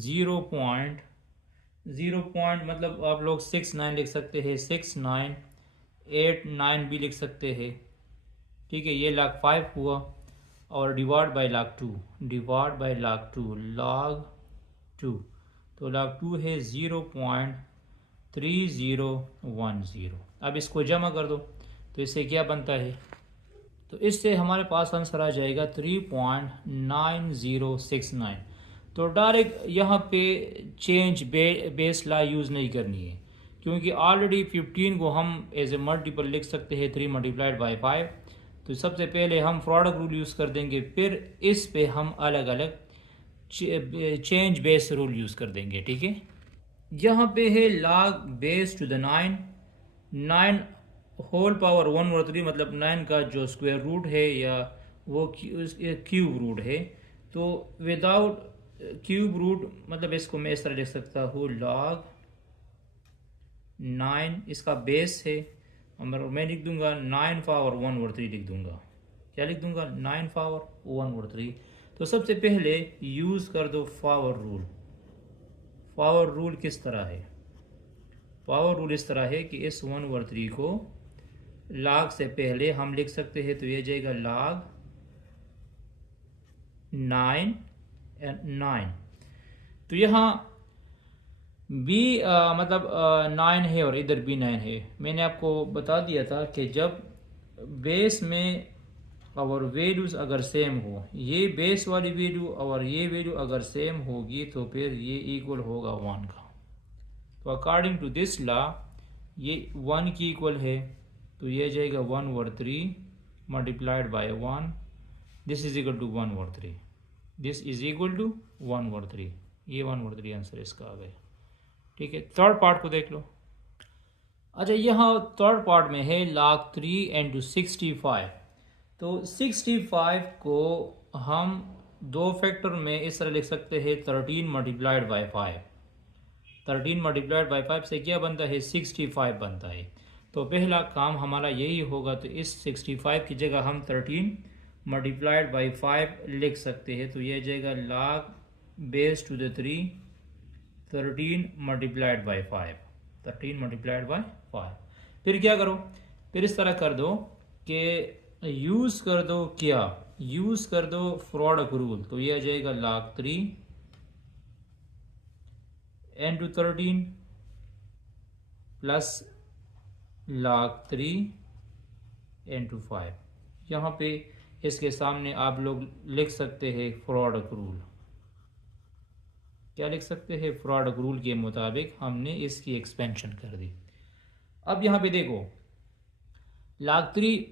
0.0 मतलब आप लोग 69 लिख सकते हैं, 6989 भी लिख सकते हैं, ठीक है। ये लाख 5 हुआ और divide by lakh 2, divide by lakh 2, lakh 2। तो लाख 2 है 0.3010। अब इसको जमा कर दो, तो इससे क्या बनता है, तो इससे हमारे पास आंसर आ जाएगा 3.9069। तो डायरेक्ट यहाँ पे चेंज बेस ला यूज़ नहीं करनी है, क्योंकि ऑलरेडी 15 को हम एज ए मल्टीपल लिख सकते हैं 3 मल्टीप्लाइड बाई 5। तो सबसे पहले हम प्रोडक्ट रूल यूज़ कर देंगे, फिर इस पे हम अलग अलग चेंज बेस रूल यूज़ कर देंगे, ठीक है। यहाँ पे है log base to the 9 whole power 1/3, मतलब 9 का जो स्क्वायर रूट है या वो क्यूब रूट है। तो विदाउट क्यूब रूट मतलब इसको मैं इस तरह लिख सकता हूँ, log 9 इसका बेस है, और मैं लिख दूंगा 9 पावर 1/3 लिख दूंगा। क्या लिख दूंगा, 9 पावर 1/3। तो सबसे पहले यूज़ कर दो पावर रूल। पावर रूल किस तरह है, पावर रूल इस तरह है कि इस 1/3 को log से पहले हम लिख सकते हैं, तो ये जाएगा log 9 and 9। तो यहाँ b मतलब 9 है और इधर भी 9 है। मैंने आपको बता दिया था कि जब बेस में और वैल्यूज अगर सेम हो, ये बेस वाली वैल्यू और ये वैल्यू अगर सेम होगी, तो फिर ये इक्वल होगा 1 का। तो अकॉर्डिंग टू दिस लॉ ये 1 की इक्वल है, तो ये जाएगा 1/3 multiplied by 1। This is equal to 1/3, this is equal to 1/3। ये 1/3 आंसर इसका आ गया, ठीक है। थर्ड पार्ट को देख लो। अच्छा, यहाँ थर्ड पार्ट में है log 3 into 65। तो 65 को हम दो फैक्टर में इस तरह लिख सकते हैं, 13 मल्टीप्लाइड बाई 5। 13 मल्टीप्लाइड बाई 5 से क्या बनता है, 65 बनता है। तो पहला काम हमारा यही होगा, तो इस 65 की जगह हम 13 मल्टीप्लाइड बाई 5 लिख सकते हैं। तो ये जाएगा log base to the 3 13 multiplied by 5, 13 multiplied by 5। फिर क्या करो, फिर इस तरह कर दो कि यूज़ कर दो, क्या यूज़ कर दो प्रोडक्ट रूल। तो ये आ जाएगा log 3 into 13 plus log 3 into 5। यहाँ पे इसके सामने आप लोग लिख सकते हैं प्रोडक्ट रूल। क्या लिख सकते हैं, प्रोडक्ट रूल के मुताबिक हमने इसकी एक्सपेंशन कर दी। अब यहाँ पे देखो log 3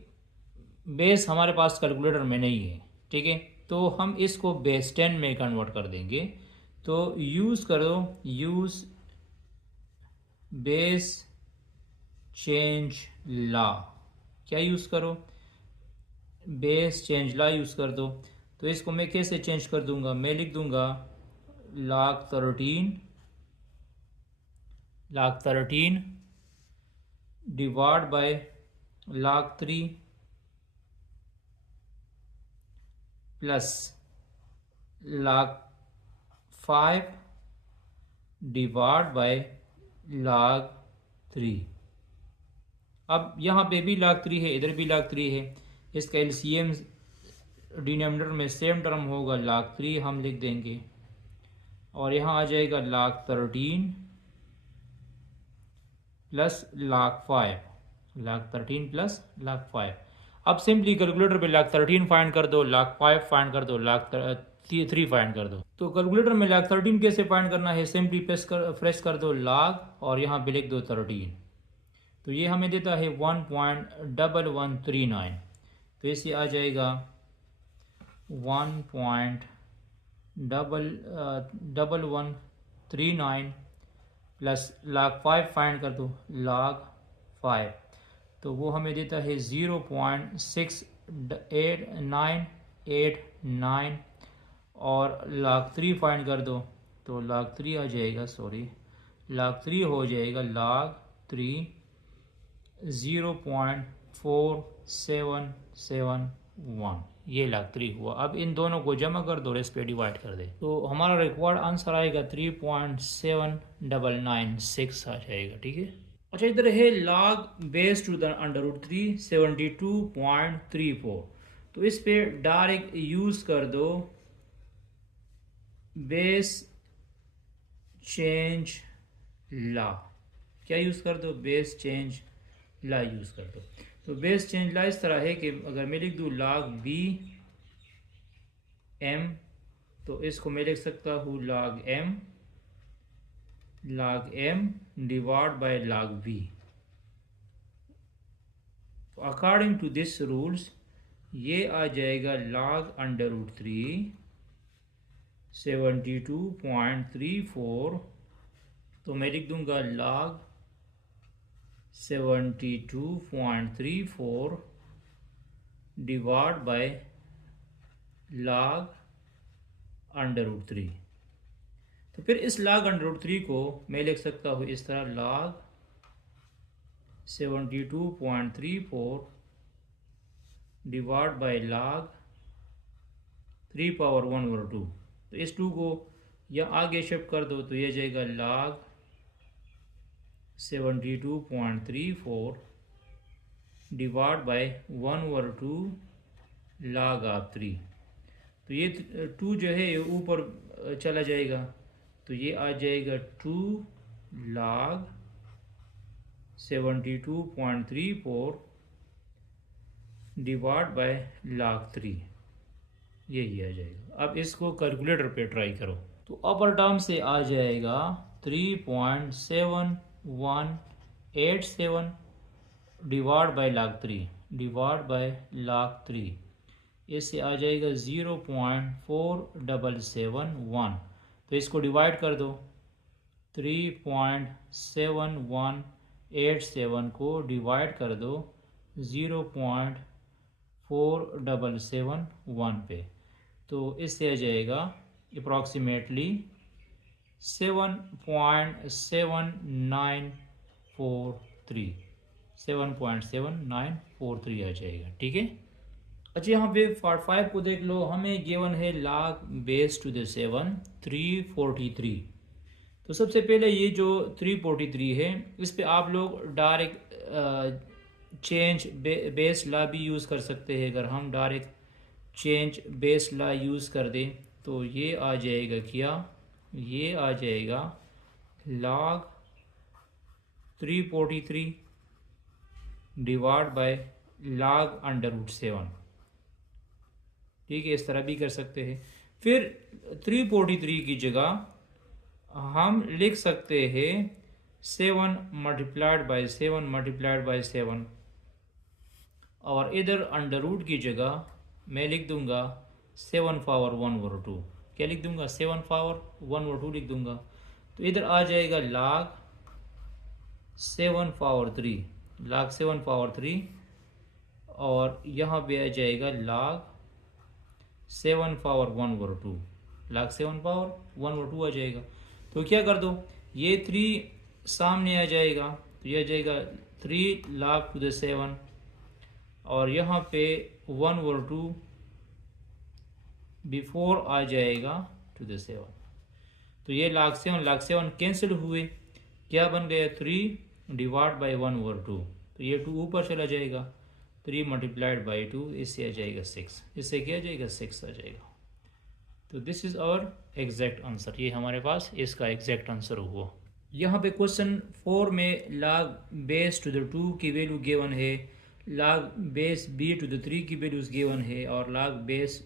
बेस हमारे पास कैलकुलेटर में नहीं है, ठीक है। तो हम इसको बेस 10 में कन्वर्ट कर देंगे। तो यूज़ करो, यूज़ बेस चेंज लॉ। क्या यूज़ करो, बेस चेंज लॉ यूज़ कर दो। तो इसको मैं कैसे चेंज कर दूंगा, मैं लिख दूंगा log 13 divide by log 3 plus log 5 divide by log 3। अब यहाँ पे भी log 3 है, इधर भी log 3 है। इसका एलसीएम डिनोमिनेटर में सेम टर्म होगा, log 3 हम लिख देंगे, और यहाँ आ जाएगा log 13 plus log 5, log 13 plus log 5। अब सिंपली कैलकुलेटर पे log 13 फाइंड कर दो, log 5 फाइंड कर दो, log 3 फाइंड कर दो। तो कैलकुलेटर में log 13 कैसे फाइंड करना है, सिंपली फ्रेश कर दो log और यहाँ पे लिख दो 13। तो ये हमें देता है 1.1139। तो इससे आ जाएगा 1.1139 प्लस log 5 फाइंड कर दो, log 5 तो वो हमें देता है 0.6889 और log 3 फाइंड कर दो तो log 3 आ जाएगा, log 3 हो जाएगा log 3 0.4771, ये log 3 हुआ। अब इन दोनों को जमा कर दो, रेस्ट पे डिवाइड कर दे तो हमारा रिक्वायर्ड आंसर आएगा 3.7996 आ जाएगा। ठीक है। अच्छा, इधर है log base to the under root 3 72.34, तो इस पे डायरेक्ट यूज कर दो बेस चेंज लॉ। क्या यूज कर दो? बेस चेंज लॉ यूज कर दो। तो बेस चेंज लॉ इस तरह है कि अगर मैं लिख दूं log बी एम, तो इसको मैं लिख सकता हूँ log m divide by log b। तो अकॉर्डिंग टू दिस रूल्स ये आ जाएगा log अंडर रूट 3 72.34, तो मैं लिख दूंगा log 72.34 divide by log under root 3। तो फिर इस log अंडर रूट 3 को मैं लिख सकता हूँ इस तरह log 72.34 divide by log 3 power 1/2। तो इस 2 को या आगे शिफ्ट कर दो तो यह जाएगा log 72.34 divide bye 1/2 log of 3। तो ये 2 जो है ये ऊपर चला जाएगा, तो ये आ जाएगा 2 log 72.34 डिवाइड बाय log 3, यही आ जाएगा। अब इसको कैलकुलेटर पे ट्राई करो तो अपर टर्म से आ जाएगा 3.7187 divide by log 3 divide by log 3, इससे आ जाएगा 0.4771। तो इसको डिवाइड कर दो, 3.7187 को डिवाइड कर दो 0.4771 पे, तो इससे आ जाएगा अप्रॉक्सीमेटली 7.7943 आ जाएगा। ठीक है। अच्छा, यहाँ पे पार्ट 5 को देख लो। हमें गिवन है log बेस टू द 7 343। तो सबसे पहले ये जो 343 है इस पे आप लोग डायरेक्ट चेंज बेस लॉ भी यूज़ कर सकते हैं। अगर हम direct change base law use कर दें तो ये आ जाएगा क्या, ये आ जाएगा log 343 divide by log under root 7। ठीक है, इस तरह भी कर सकते हैं। फिर 343 की जगह हम लिख सकते हैं 7 मल्टीप्लाइड बाय 7 और इधर अंडर रूट की जगह मैं लिख दूंगा 7 पावर 1/2। क्या लिख दूंगा? 7 पावर 1/2 लिख दूंगा। तो इधर आ जाएगा log 7 पावर 3 और यहाँ पे आ जाएगा log 7 पावर 1/2, log 7 पावर 1/2 आ जाएगा। तो क्या कर दो, ये 3 सामने आ जाएगा तो यह आ जाएगा 3 log टू द 7 और यहाँ पे 1/2 बिफोर आ जाएगा टू द 7। तो ये log 7 कैंसिल हुए, क्या बन गया 3 डिवाइड बाई 1/2। तो ये 2 ऊपर चला जाएगा, 3 मल्टीप्लाइड बाई 2, इससे आ जाएगा 6, इससे क्या आ जाएगा 6 आ जाएगा। तो this is our exact answer, ये हमारे पास इसका एग्जैक्ट आंसर हुआ। यहाँ पे क्वेश्चन 4 में log बेस टू द 2 की वैल्यू गिवन है, log base b to the 3 की वैल्यूज गिवन है और log base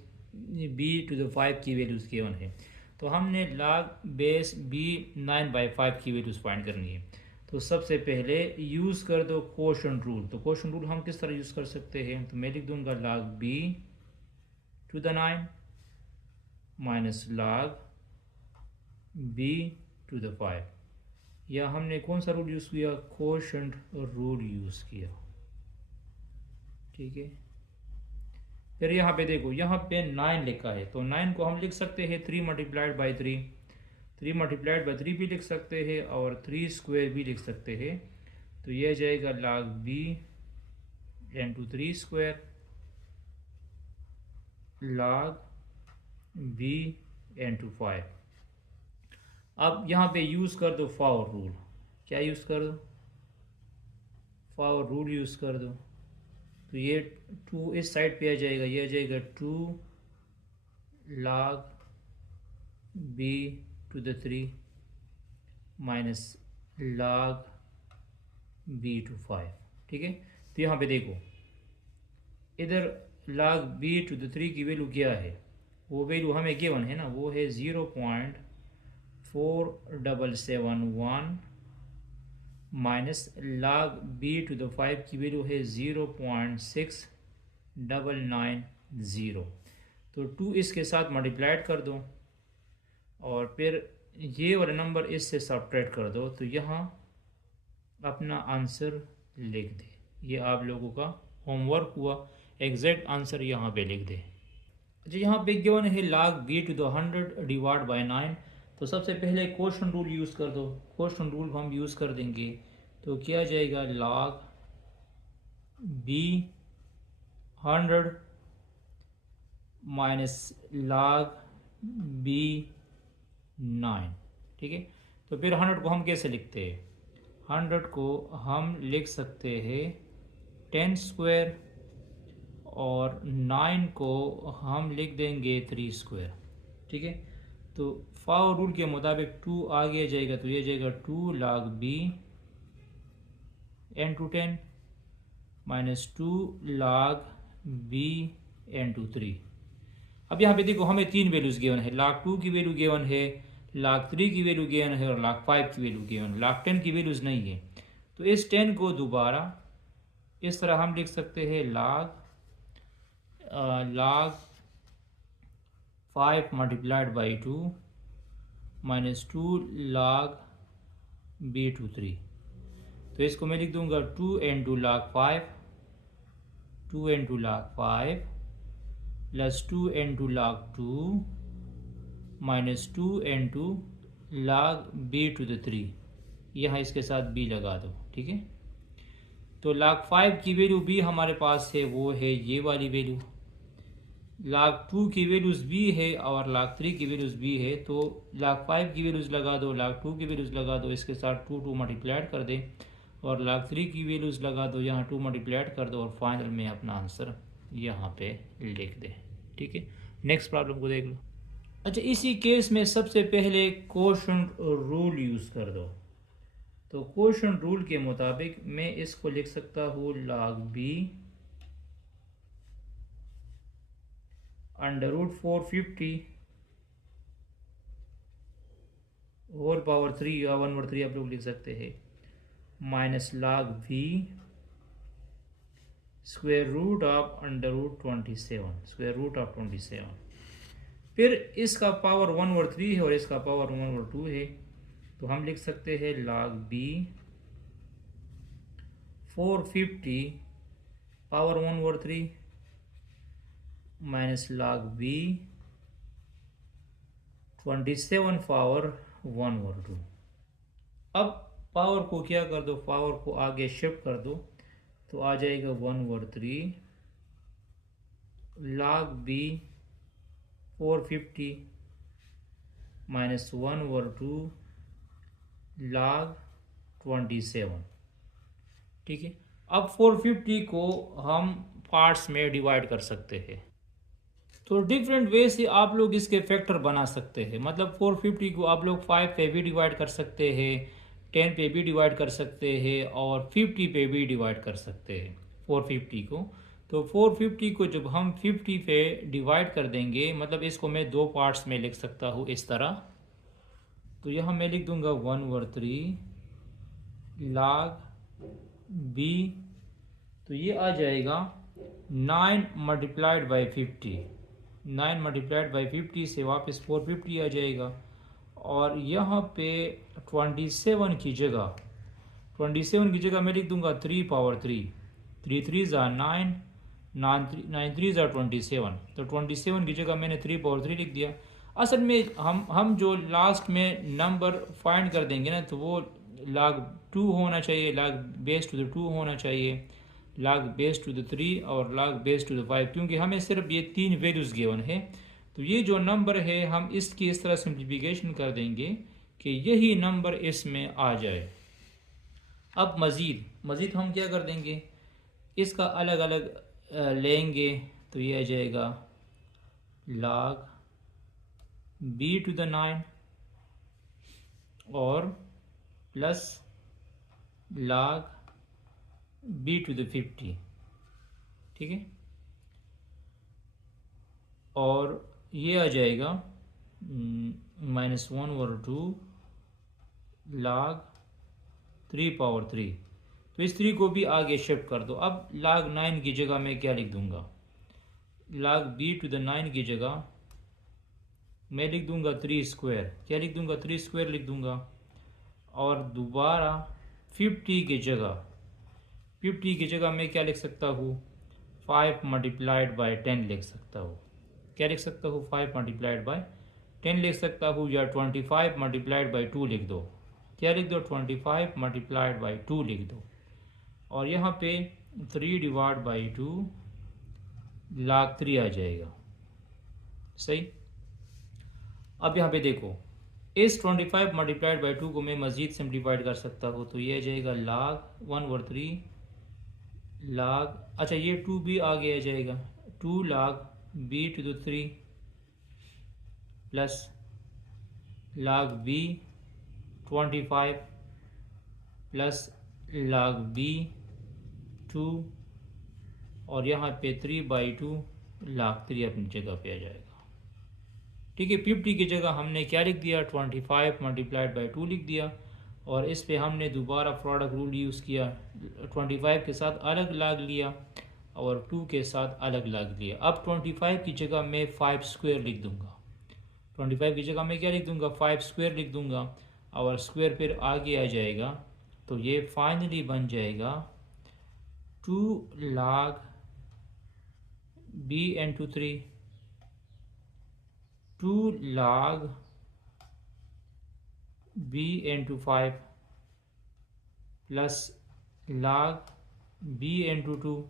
b to the 5 की वैल्यूज गिवन है। तो हमने log बेस b 9/5 की वैल्यूज फाइंड करनी है। तो सबसे पहले यूज़ कर दो कोशेंट रूल। तो कोशेंट रूल हम किस तरह यूज़ कर सकते हैं, तो मैं लिख दूंगा log b to the 9 minus log b to the 5, या हमने कौन सा रूल यूज़ किया, कोशेंट रूल यूज़ किया। ठीक है, फिर यहाँ पे देखो, यहाँ पे 9 लिखा है, तो 9 को हम लिख सकते हैं 3 मल्टीप्लाइड बाई 3, 3 मल्टीप्लाइड बाई 3 भी लिख सकते हैं और 3 स्क्वायर भी लिख सकते हैं। तो यह जाएगा log b into 3 square log b into 5। अब यहाँ पे यूज़ कर दो फॉर रूल। क्या यूज़ कर दो, फॉर रूल यूज़ कर दो। तो ये 2 इस साइड पे आ जाएगा, ये आ जाएगा 2 log b to the 3 minus log b to 5। ठीक है, तो यहाँ पे देखो, इधर log b टू द 3 की वैल्यू क्या है, वो वैल्यू हमें गिवन है ना, वो है 0.4771 minus log b to the 5 की वैल्यू है 0.6990। तो 2 इसके साथ मल्टीप्लाइड कर दो और फिर ये वाला नंबर इससे सब्ट्रैक्ट कर दो, तो यहाँ अपना आंसर लिख दे। ये आप लोगों का होमवर्क हुआ, एग्जैक्ट आंसर यहाँ पे लिख दे। अच्छा, यहाँ पे गिवन है log b to the 100 divide by 9। तो सबसे पहले कोशेंट रूल यूज़ कर दो। कोशेंट रूल हम यूज़ कर देंगे, तो क्या जाएगा, log b 100 minus log b 9। ठीक है, तो फिर 100 को हम कैसे लिखते हैं, 100 को हम लिख सकते हैं 10 स्क्वायर और 9 को हम लिख देंगे 3 स्क्वायर। ठीक है, तो फॉर रूल के मुताबिक 2 आगे जाएगा, तो ये जाएगा 2 log b into 10 minus 2 log b into 3। अब यहाँ पे देखो, हमें 3 वैल्यूज़ गिवन है, log 2 की वैल्यू गिवन है, log 3 की वैल्यू गिवन है और log 5 की वैल्यू गिवन है, log 10 की वैल्यूज़ नहीं है। तो इस 10 को दोबारा इस तरह हम लिख सकते हैं, log 5 multiplied by 2 minus 2 log b to 3। तो इसको मैं लिख दूंगा 2 into log 5, 2 into log 5 plus 2 into log 2 minus 2 into log b to the 3। यहाँ इसके साथ b लगा दो। ठीक है, तो log 5 की वैल्यू b हमारे पास है, वो है ये वाली वैल्यू। log 2 की वैल्यूज़ b है और log 3 की वैल्यूज़ b है, तो log 5 की वैल्यूज़ लगा दो, log 2 की वैल्यूज़ लगा दो, इसके साथ 2 मल्टीप्लाइड कर दे और log 3 की वैल्यूज़ लगा दो, यहाँ 2 मल्टीप्लाइड कर दो और फाइनल में अपना आंसर यहाँ पे लिख दे। ठीक है, नेक्स्ट प्रॉब्लम को देख लो। अच्छा, इसी केस में सबसे पहले कोशेंट रूल यूज़ कर दो। तो कोशेंट रूल के मुताबिक मैं इसको लिख सकता हूँ log b under root 450 whole power 3 या 1/3 आप लोग लिख सकते हैं, minus log v square root of under root 27, square root of 27। फिर इसका पावर 1/3 है और इसका पावर 1/2 है, तो हम लिख सकते हैं log b 450 power 1/3 minus log b 27 power 1/2। अब पावर को क्या कर दो, पावर को आगे शिफ्ट कर दो, तो आ जाएगा 1/3 log b 450 माइनस 1/2 log 27। ठीक है, अब 450 को हम पार्ट्स में डिवाइड कर सकते हैं। तो डिफरेंट वे से आप लोग इसके फैक्टर बना सकते हैं। मतलब 450 को आप लोग 5 पे भी डिवाइड कर सकते हैं, 10 पे भी डिवाइड कर सकते हैं और 50 पे भी डिवाइड कर सकते हैं 450 को। तो 450 को जब हम 50 पे डिवाइड कर देंगे, मतलब इसको मैं 2 पार्ट्स में लिख सकता हूँ इस तरह। तो यहाँ मैं लिख दूंगा 1/3 log b, तो ये आ जाएगा 9 मल्टीप्लाइड बाई 50। 9 मल्टीप्लाइड बाई 50 से वापस 450 आ जाएगा। और यहाँ पे 27 की जगह मैं लिख दूंगा 3 पावर 3। 3 3 ज़ा 9, 9 3 ज़ा 27। तो 27 की जगह मैंने 3 पावर 3 लिख दिया। असल में हम जो लास्ट में नंबर फाइंड कर देंगे ना, तो वो log 2 होना चाहिए, log बेस टू द 2 होना चाहिए, log बेस टू द 3 और log बेस टू द 5, क्योंकि हमें सिर्फ ये 3 वैल्यूज़ गिवन है। तो ये जो नंबर है हम इसकी इस तरह सिंप्लीफिकेशन कर देंगे कि यही नंबर इसमें आ जाए। अब मज़ीद हम क्या कर देंगे, इसका अलग अलग लेंगे। तो ये आ जाएगा log b टू द 9 और plus log b to the 50, ठीक है। और ये आ जाएगा -1/2 log 3 पावर 3। तो इस 3 को भी आगे शिफ्ट कर दो। अब log 9 की जगह मैं क्या लिख दूंगा, log b टू द 9 की जगह मैं लिख दूंगा 3 स्क्वायर। क्या लिख दूंगा, 3 स्क्वायर लिख दूंगा। और दोबारा 50 की जगह मैं क्या लिख सकता हूँ, 5 मल्टीप्लाइड बाई 10 लिख सकता हूँ। क्या लिख सकता हूँ, 5 मल्टीप्लाइड बाई 10 लिख सकता हूँ, या 25 मल्टीप्लाइड बाई 2 लिख दो। क्या लिख दो, 25 मल्टीप्लाइड बाई 2 लिख दो। और यहाँ पे 3 डिवाइड बाई 2 log 3 आ जाएगा, सही। अब यहाँ पे देखो, इस 25 मल्टीप्लाइड बाई 2 को मैं मज़ीद सिंप्लीफाइड कर सकता हूँ। तो ये आ जाएगा log 1/3 log, अच्छा ये 2 भी आगे आ जाएगा, 2 log b to the 3 plus log b 25 plus log b 2, और यहाँ पे 3/2 log 3 अपनी जगह पे आ जाएगा, ठीक है। 50 की जगह हमने क्या लिख दिया, 25 मल्टीप्लाइड बाई 2 लिख दिया। और इस पे हमने दोबारा प्रोडक्ट रूल यूज़ किया, 25 के साथ अलग log लिया और 2 के साथ अलग log लिया। अब 25 की जगह मैं 5 स्क्वायर लिख दूंगा। 25 की जगह मैं क्या लिख दूंगा, 5 स्क्वायर लिख दूंगा, और स्क्वायर फिर आगे आ जाएगा। तो ये फाइनली बन जाएगा 2 log b into 3, 2 log b into 5 plus log b into 2,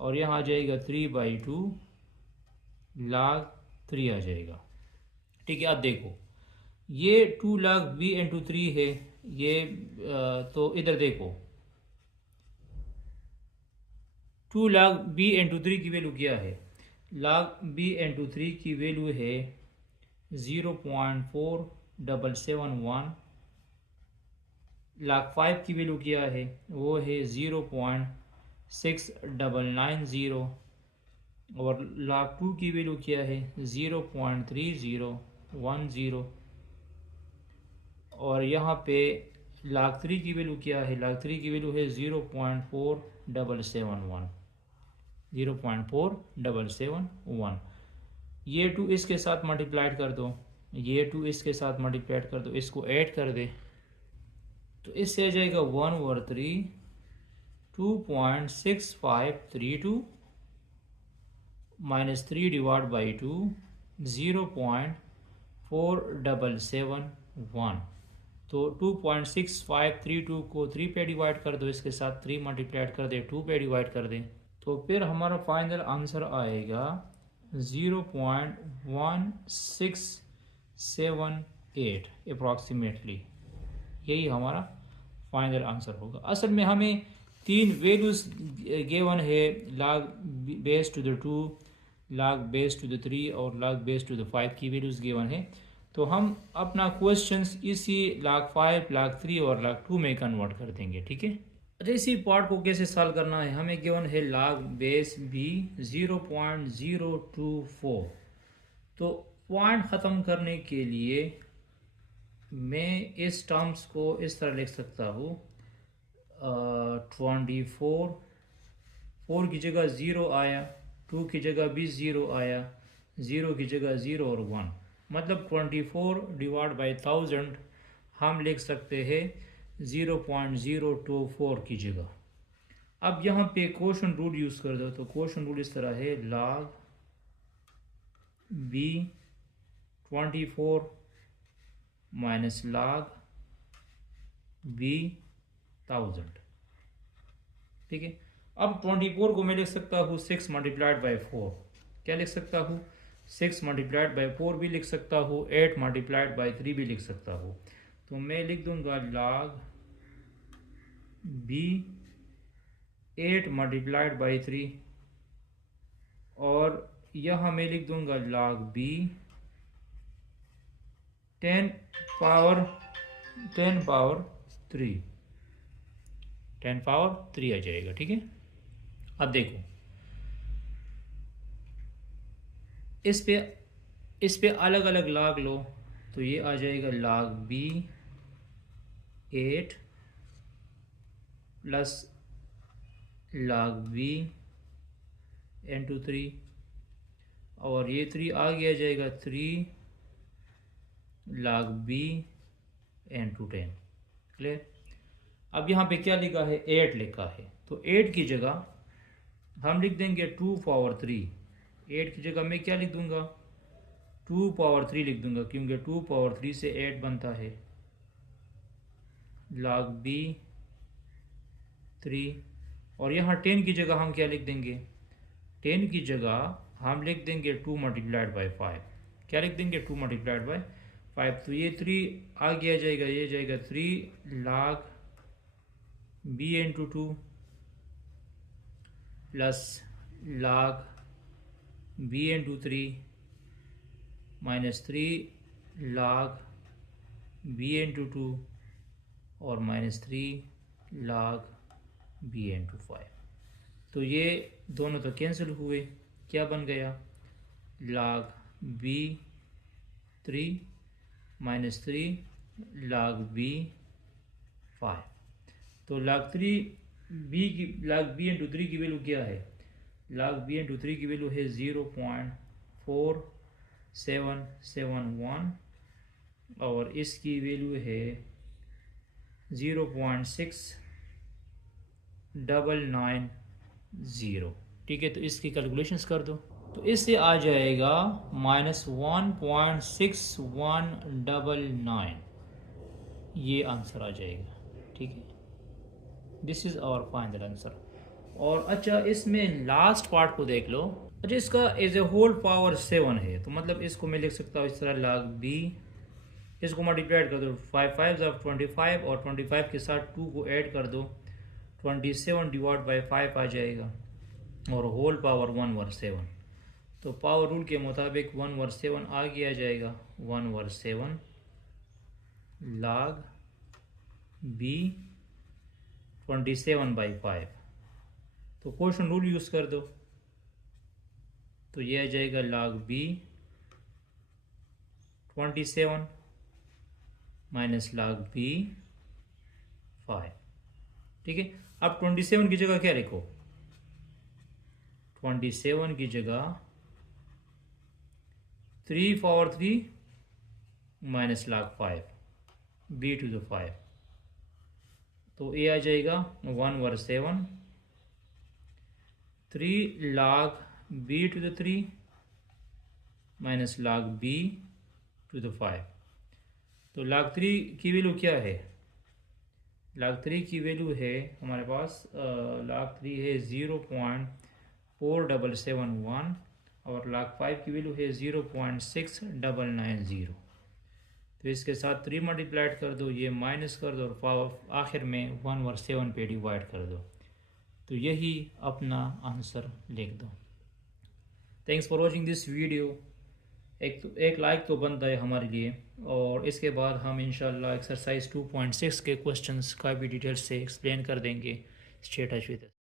और यहाँ आ जाएगा 3/2 log 3 आ जाएगा, ठीक है। अब देखो ये 2 log b इंटू 3 है ये, तो इधर देखो 2 log b इंटू 3 की वैल्यू क्या है, log b इंटू 3 की वैल्यू है 0.4771। log 5 की वैल्यू क्या है, वो है 0.6990। और log 2 की वैल्यू क्या है 0.3010। और यहाँ पे log 3 की वैल्यू क्या है, log 3 की वैल्यू है 0.4771। ये 2 इसके साथ मल्टीप्लाइड कर दो, ये 2 इसके साथ मल्टीप्लाइड कर दो, इसको ऐड कर दे, तो इससे आ जाएगा 1/3 2.6532 माइनस 3 डिवाइड बाई 2 0.4771। तो 2.6532 को 3 पे डिवाइड कर दो, इसके साथ 3 मल्टीप्लाइड कर दे, 2 पे डिवाइड कर दे, तो फिर हमारा फाइनल आंसर आएगा 0.1678 अप्रॉक्सीमेटली। यही हमारा फाइनल आंसर होगा। असल में हमें 3 वैल्यूज़ गिवन है, log base to the 2, log base to the 3 और log बेस टू द 5 की वैल्यूज़ गिवन है। तो हम अपना क्वेश्चंस इसी log 5, log 3 और log 2 में कन्वर्ट कर देंगे, ठीक है। अच्छा, इसी पार्ट को कैसे सॉल्व करना है, हमें गिवन है log बेस b 0.024। तो पॉइंट ख़त्म करने के लिए मैं इस टर्म्स को इस तरह लिख सकता हूँ 24, 4 की जगह 0 आया, 2 की जगह भी 0 आया, 0 की जगह 0 और 1, मतलब 24 डिवाइड बाई 1000 हम लिख सकते हैं 0.024 की जगह। अब यहाँ पे क्वोशंट रूल यूज़ कर दो, तो क्वोशंट रूल इस तरह है log b 24 minus log b 1000। ठीक है, अब 24 को मैं लिख सकता हूँ 6 मल्टीप्लाइड बाई 4। क्या लिख सकता हूँ? 6 मल्टीप्लाइड बाई 4 भी लिख सकता हूँ, 8 मल्टीप्लाइड बाई 3 भी लिख सकता हूँ। तो मैं लिख दूंगा log b 8 मल्टीप्लाइड बाई 3, और यहाँ मैं लिख दूंगा log b 10 पावर 3 आ जाएगा। ठीक है, अब देखो इस पे अलग अलग log लो, तो ये आ जाएगा log b 8 plus log b into 3, और ये 3 आ गया जाएगा 3 log b इंटू 10। क्लियर? अब यहाँ पे क्या लिखा है? 8 लिखा है, तो 8 की जगह हम लिख देंगे 2 पावर 3। 8 की जगह मैं क्या लिख दूंगा? 2 पावर 3 लिख दूंगा, क्योंकि 2 पावर 3 से 8 बनता है। log b 3, और यहाँ 10 की जगह हम क्या लिख देंगे? 10 की जगह हम लिख देंगे 2 मल्टीप्लाइड बाई 5। क्या लिख देंगे? 2 मल्टीप्लाइड बाई 5। तो ये 3 आ गया जाएगा, ये जाएगा 3 log b into 2 plus log b into 3 minus 3 log b into 2 और माइनस 3 log b इंटू 5। तो ये दोनों तो कैंसिल हुए, क्या बन गया? log b 3 minus 3 log b 5। तो log b इंटू 3 की वैल्यू क्या है? log b इंटू 3 की वैल्यू है 0.4771, और इसकी वैल्यू है 0.6990। ठीक है, तो इसकी कैलकुलेशंस कर दो, तो इससे आ जाएगा -1.6199। ये आंसर आ जाएगा। ठीक है, this is our final answer. और अच्छा, इसमें लास्ट पार्ट को देख लो। अच्छा, इसका एज ए होल पावर 7 है, तो मतलब इसको मैं लिख सकता हूँ इस तरह log b, इसको मल्टीप्लाइड कर दो, 5 5 25, और 25 के साथ 2 को ऐड कर दो, 27 डिवाइड बाई 5 आ जाएगा, और होल पावर 1/7। तो पावर रूल के मुताबिक 1/7 आ गया जाएगा, 1/7 log b 27/5। तो क्वोशंट रूल यूज़ कर दो, तो ये आ जाएगा log b 27 minus log b 5। ठीक है, अब 27 की जगह क्या लिखो? 27 की जगह 3 power 3 minus log 5 b to the 5। तो ये आ जाएगा 1/7 3 log b to the 3 minus log b to the 5। तो log 3 की वैल्यू क्या है? log 3 की वैल्यू है हमारे पास log 3 है 0.4771, और log 5 की वैल्यू है 0.6990। तो इसके साथ 3 मल्टीप्लाइड कर दो, ये माइनस कर दो, और पावर आखिर में 1/7 पे डिवाइड कर दो। तो यही अपना आंसर लिख दो। Thanks for watching this video. एक लाइक तो बनता है हमारे लिए, और इसके बाद हम इंशाल्लाह एक्सरसाइज 2.6 के क्वेश्चंस का भी डिटेल से एक्सप्लेन कर देंगे। Stay touch with us.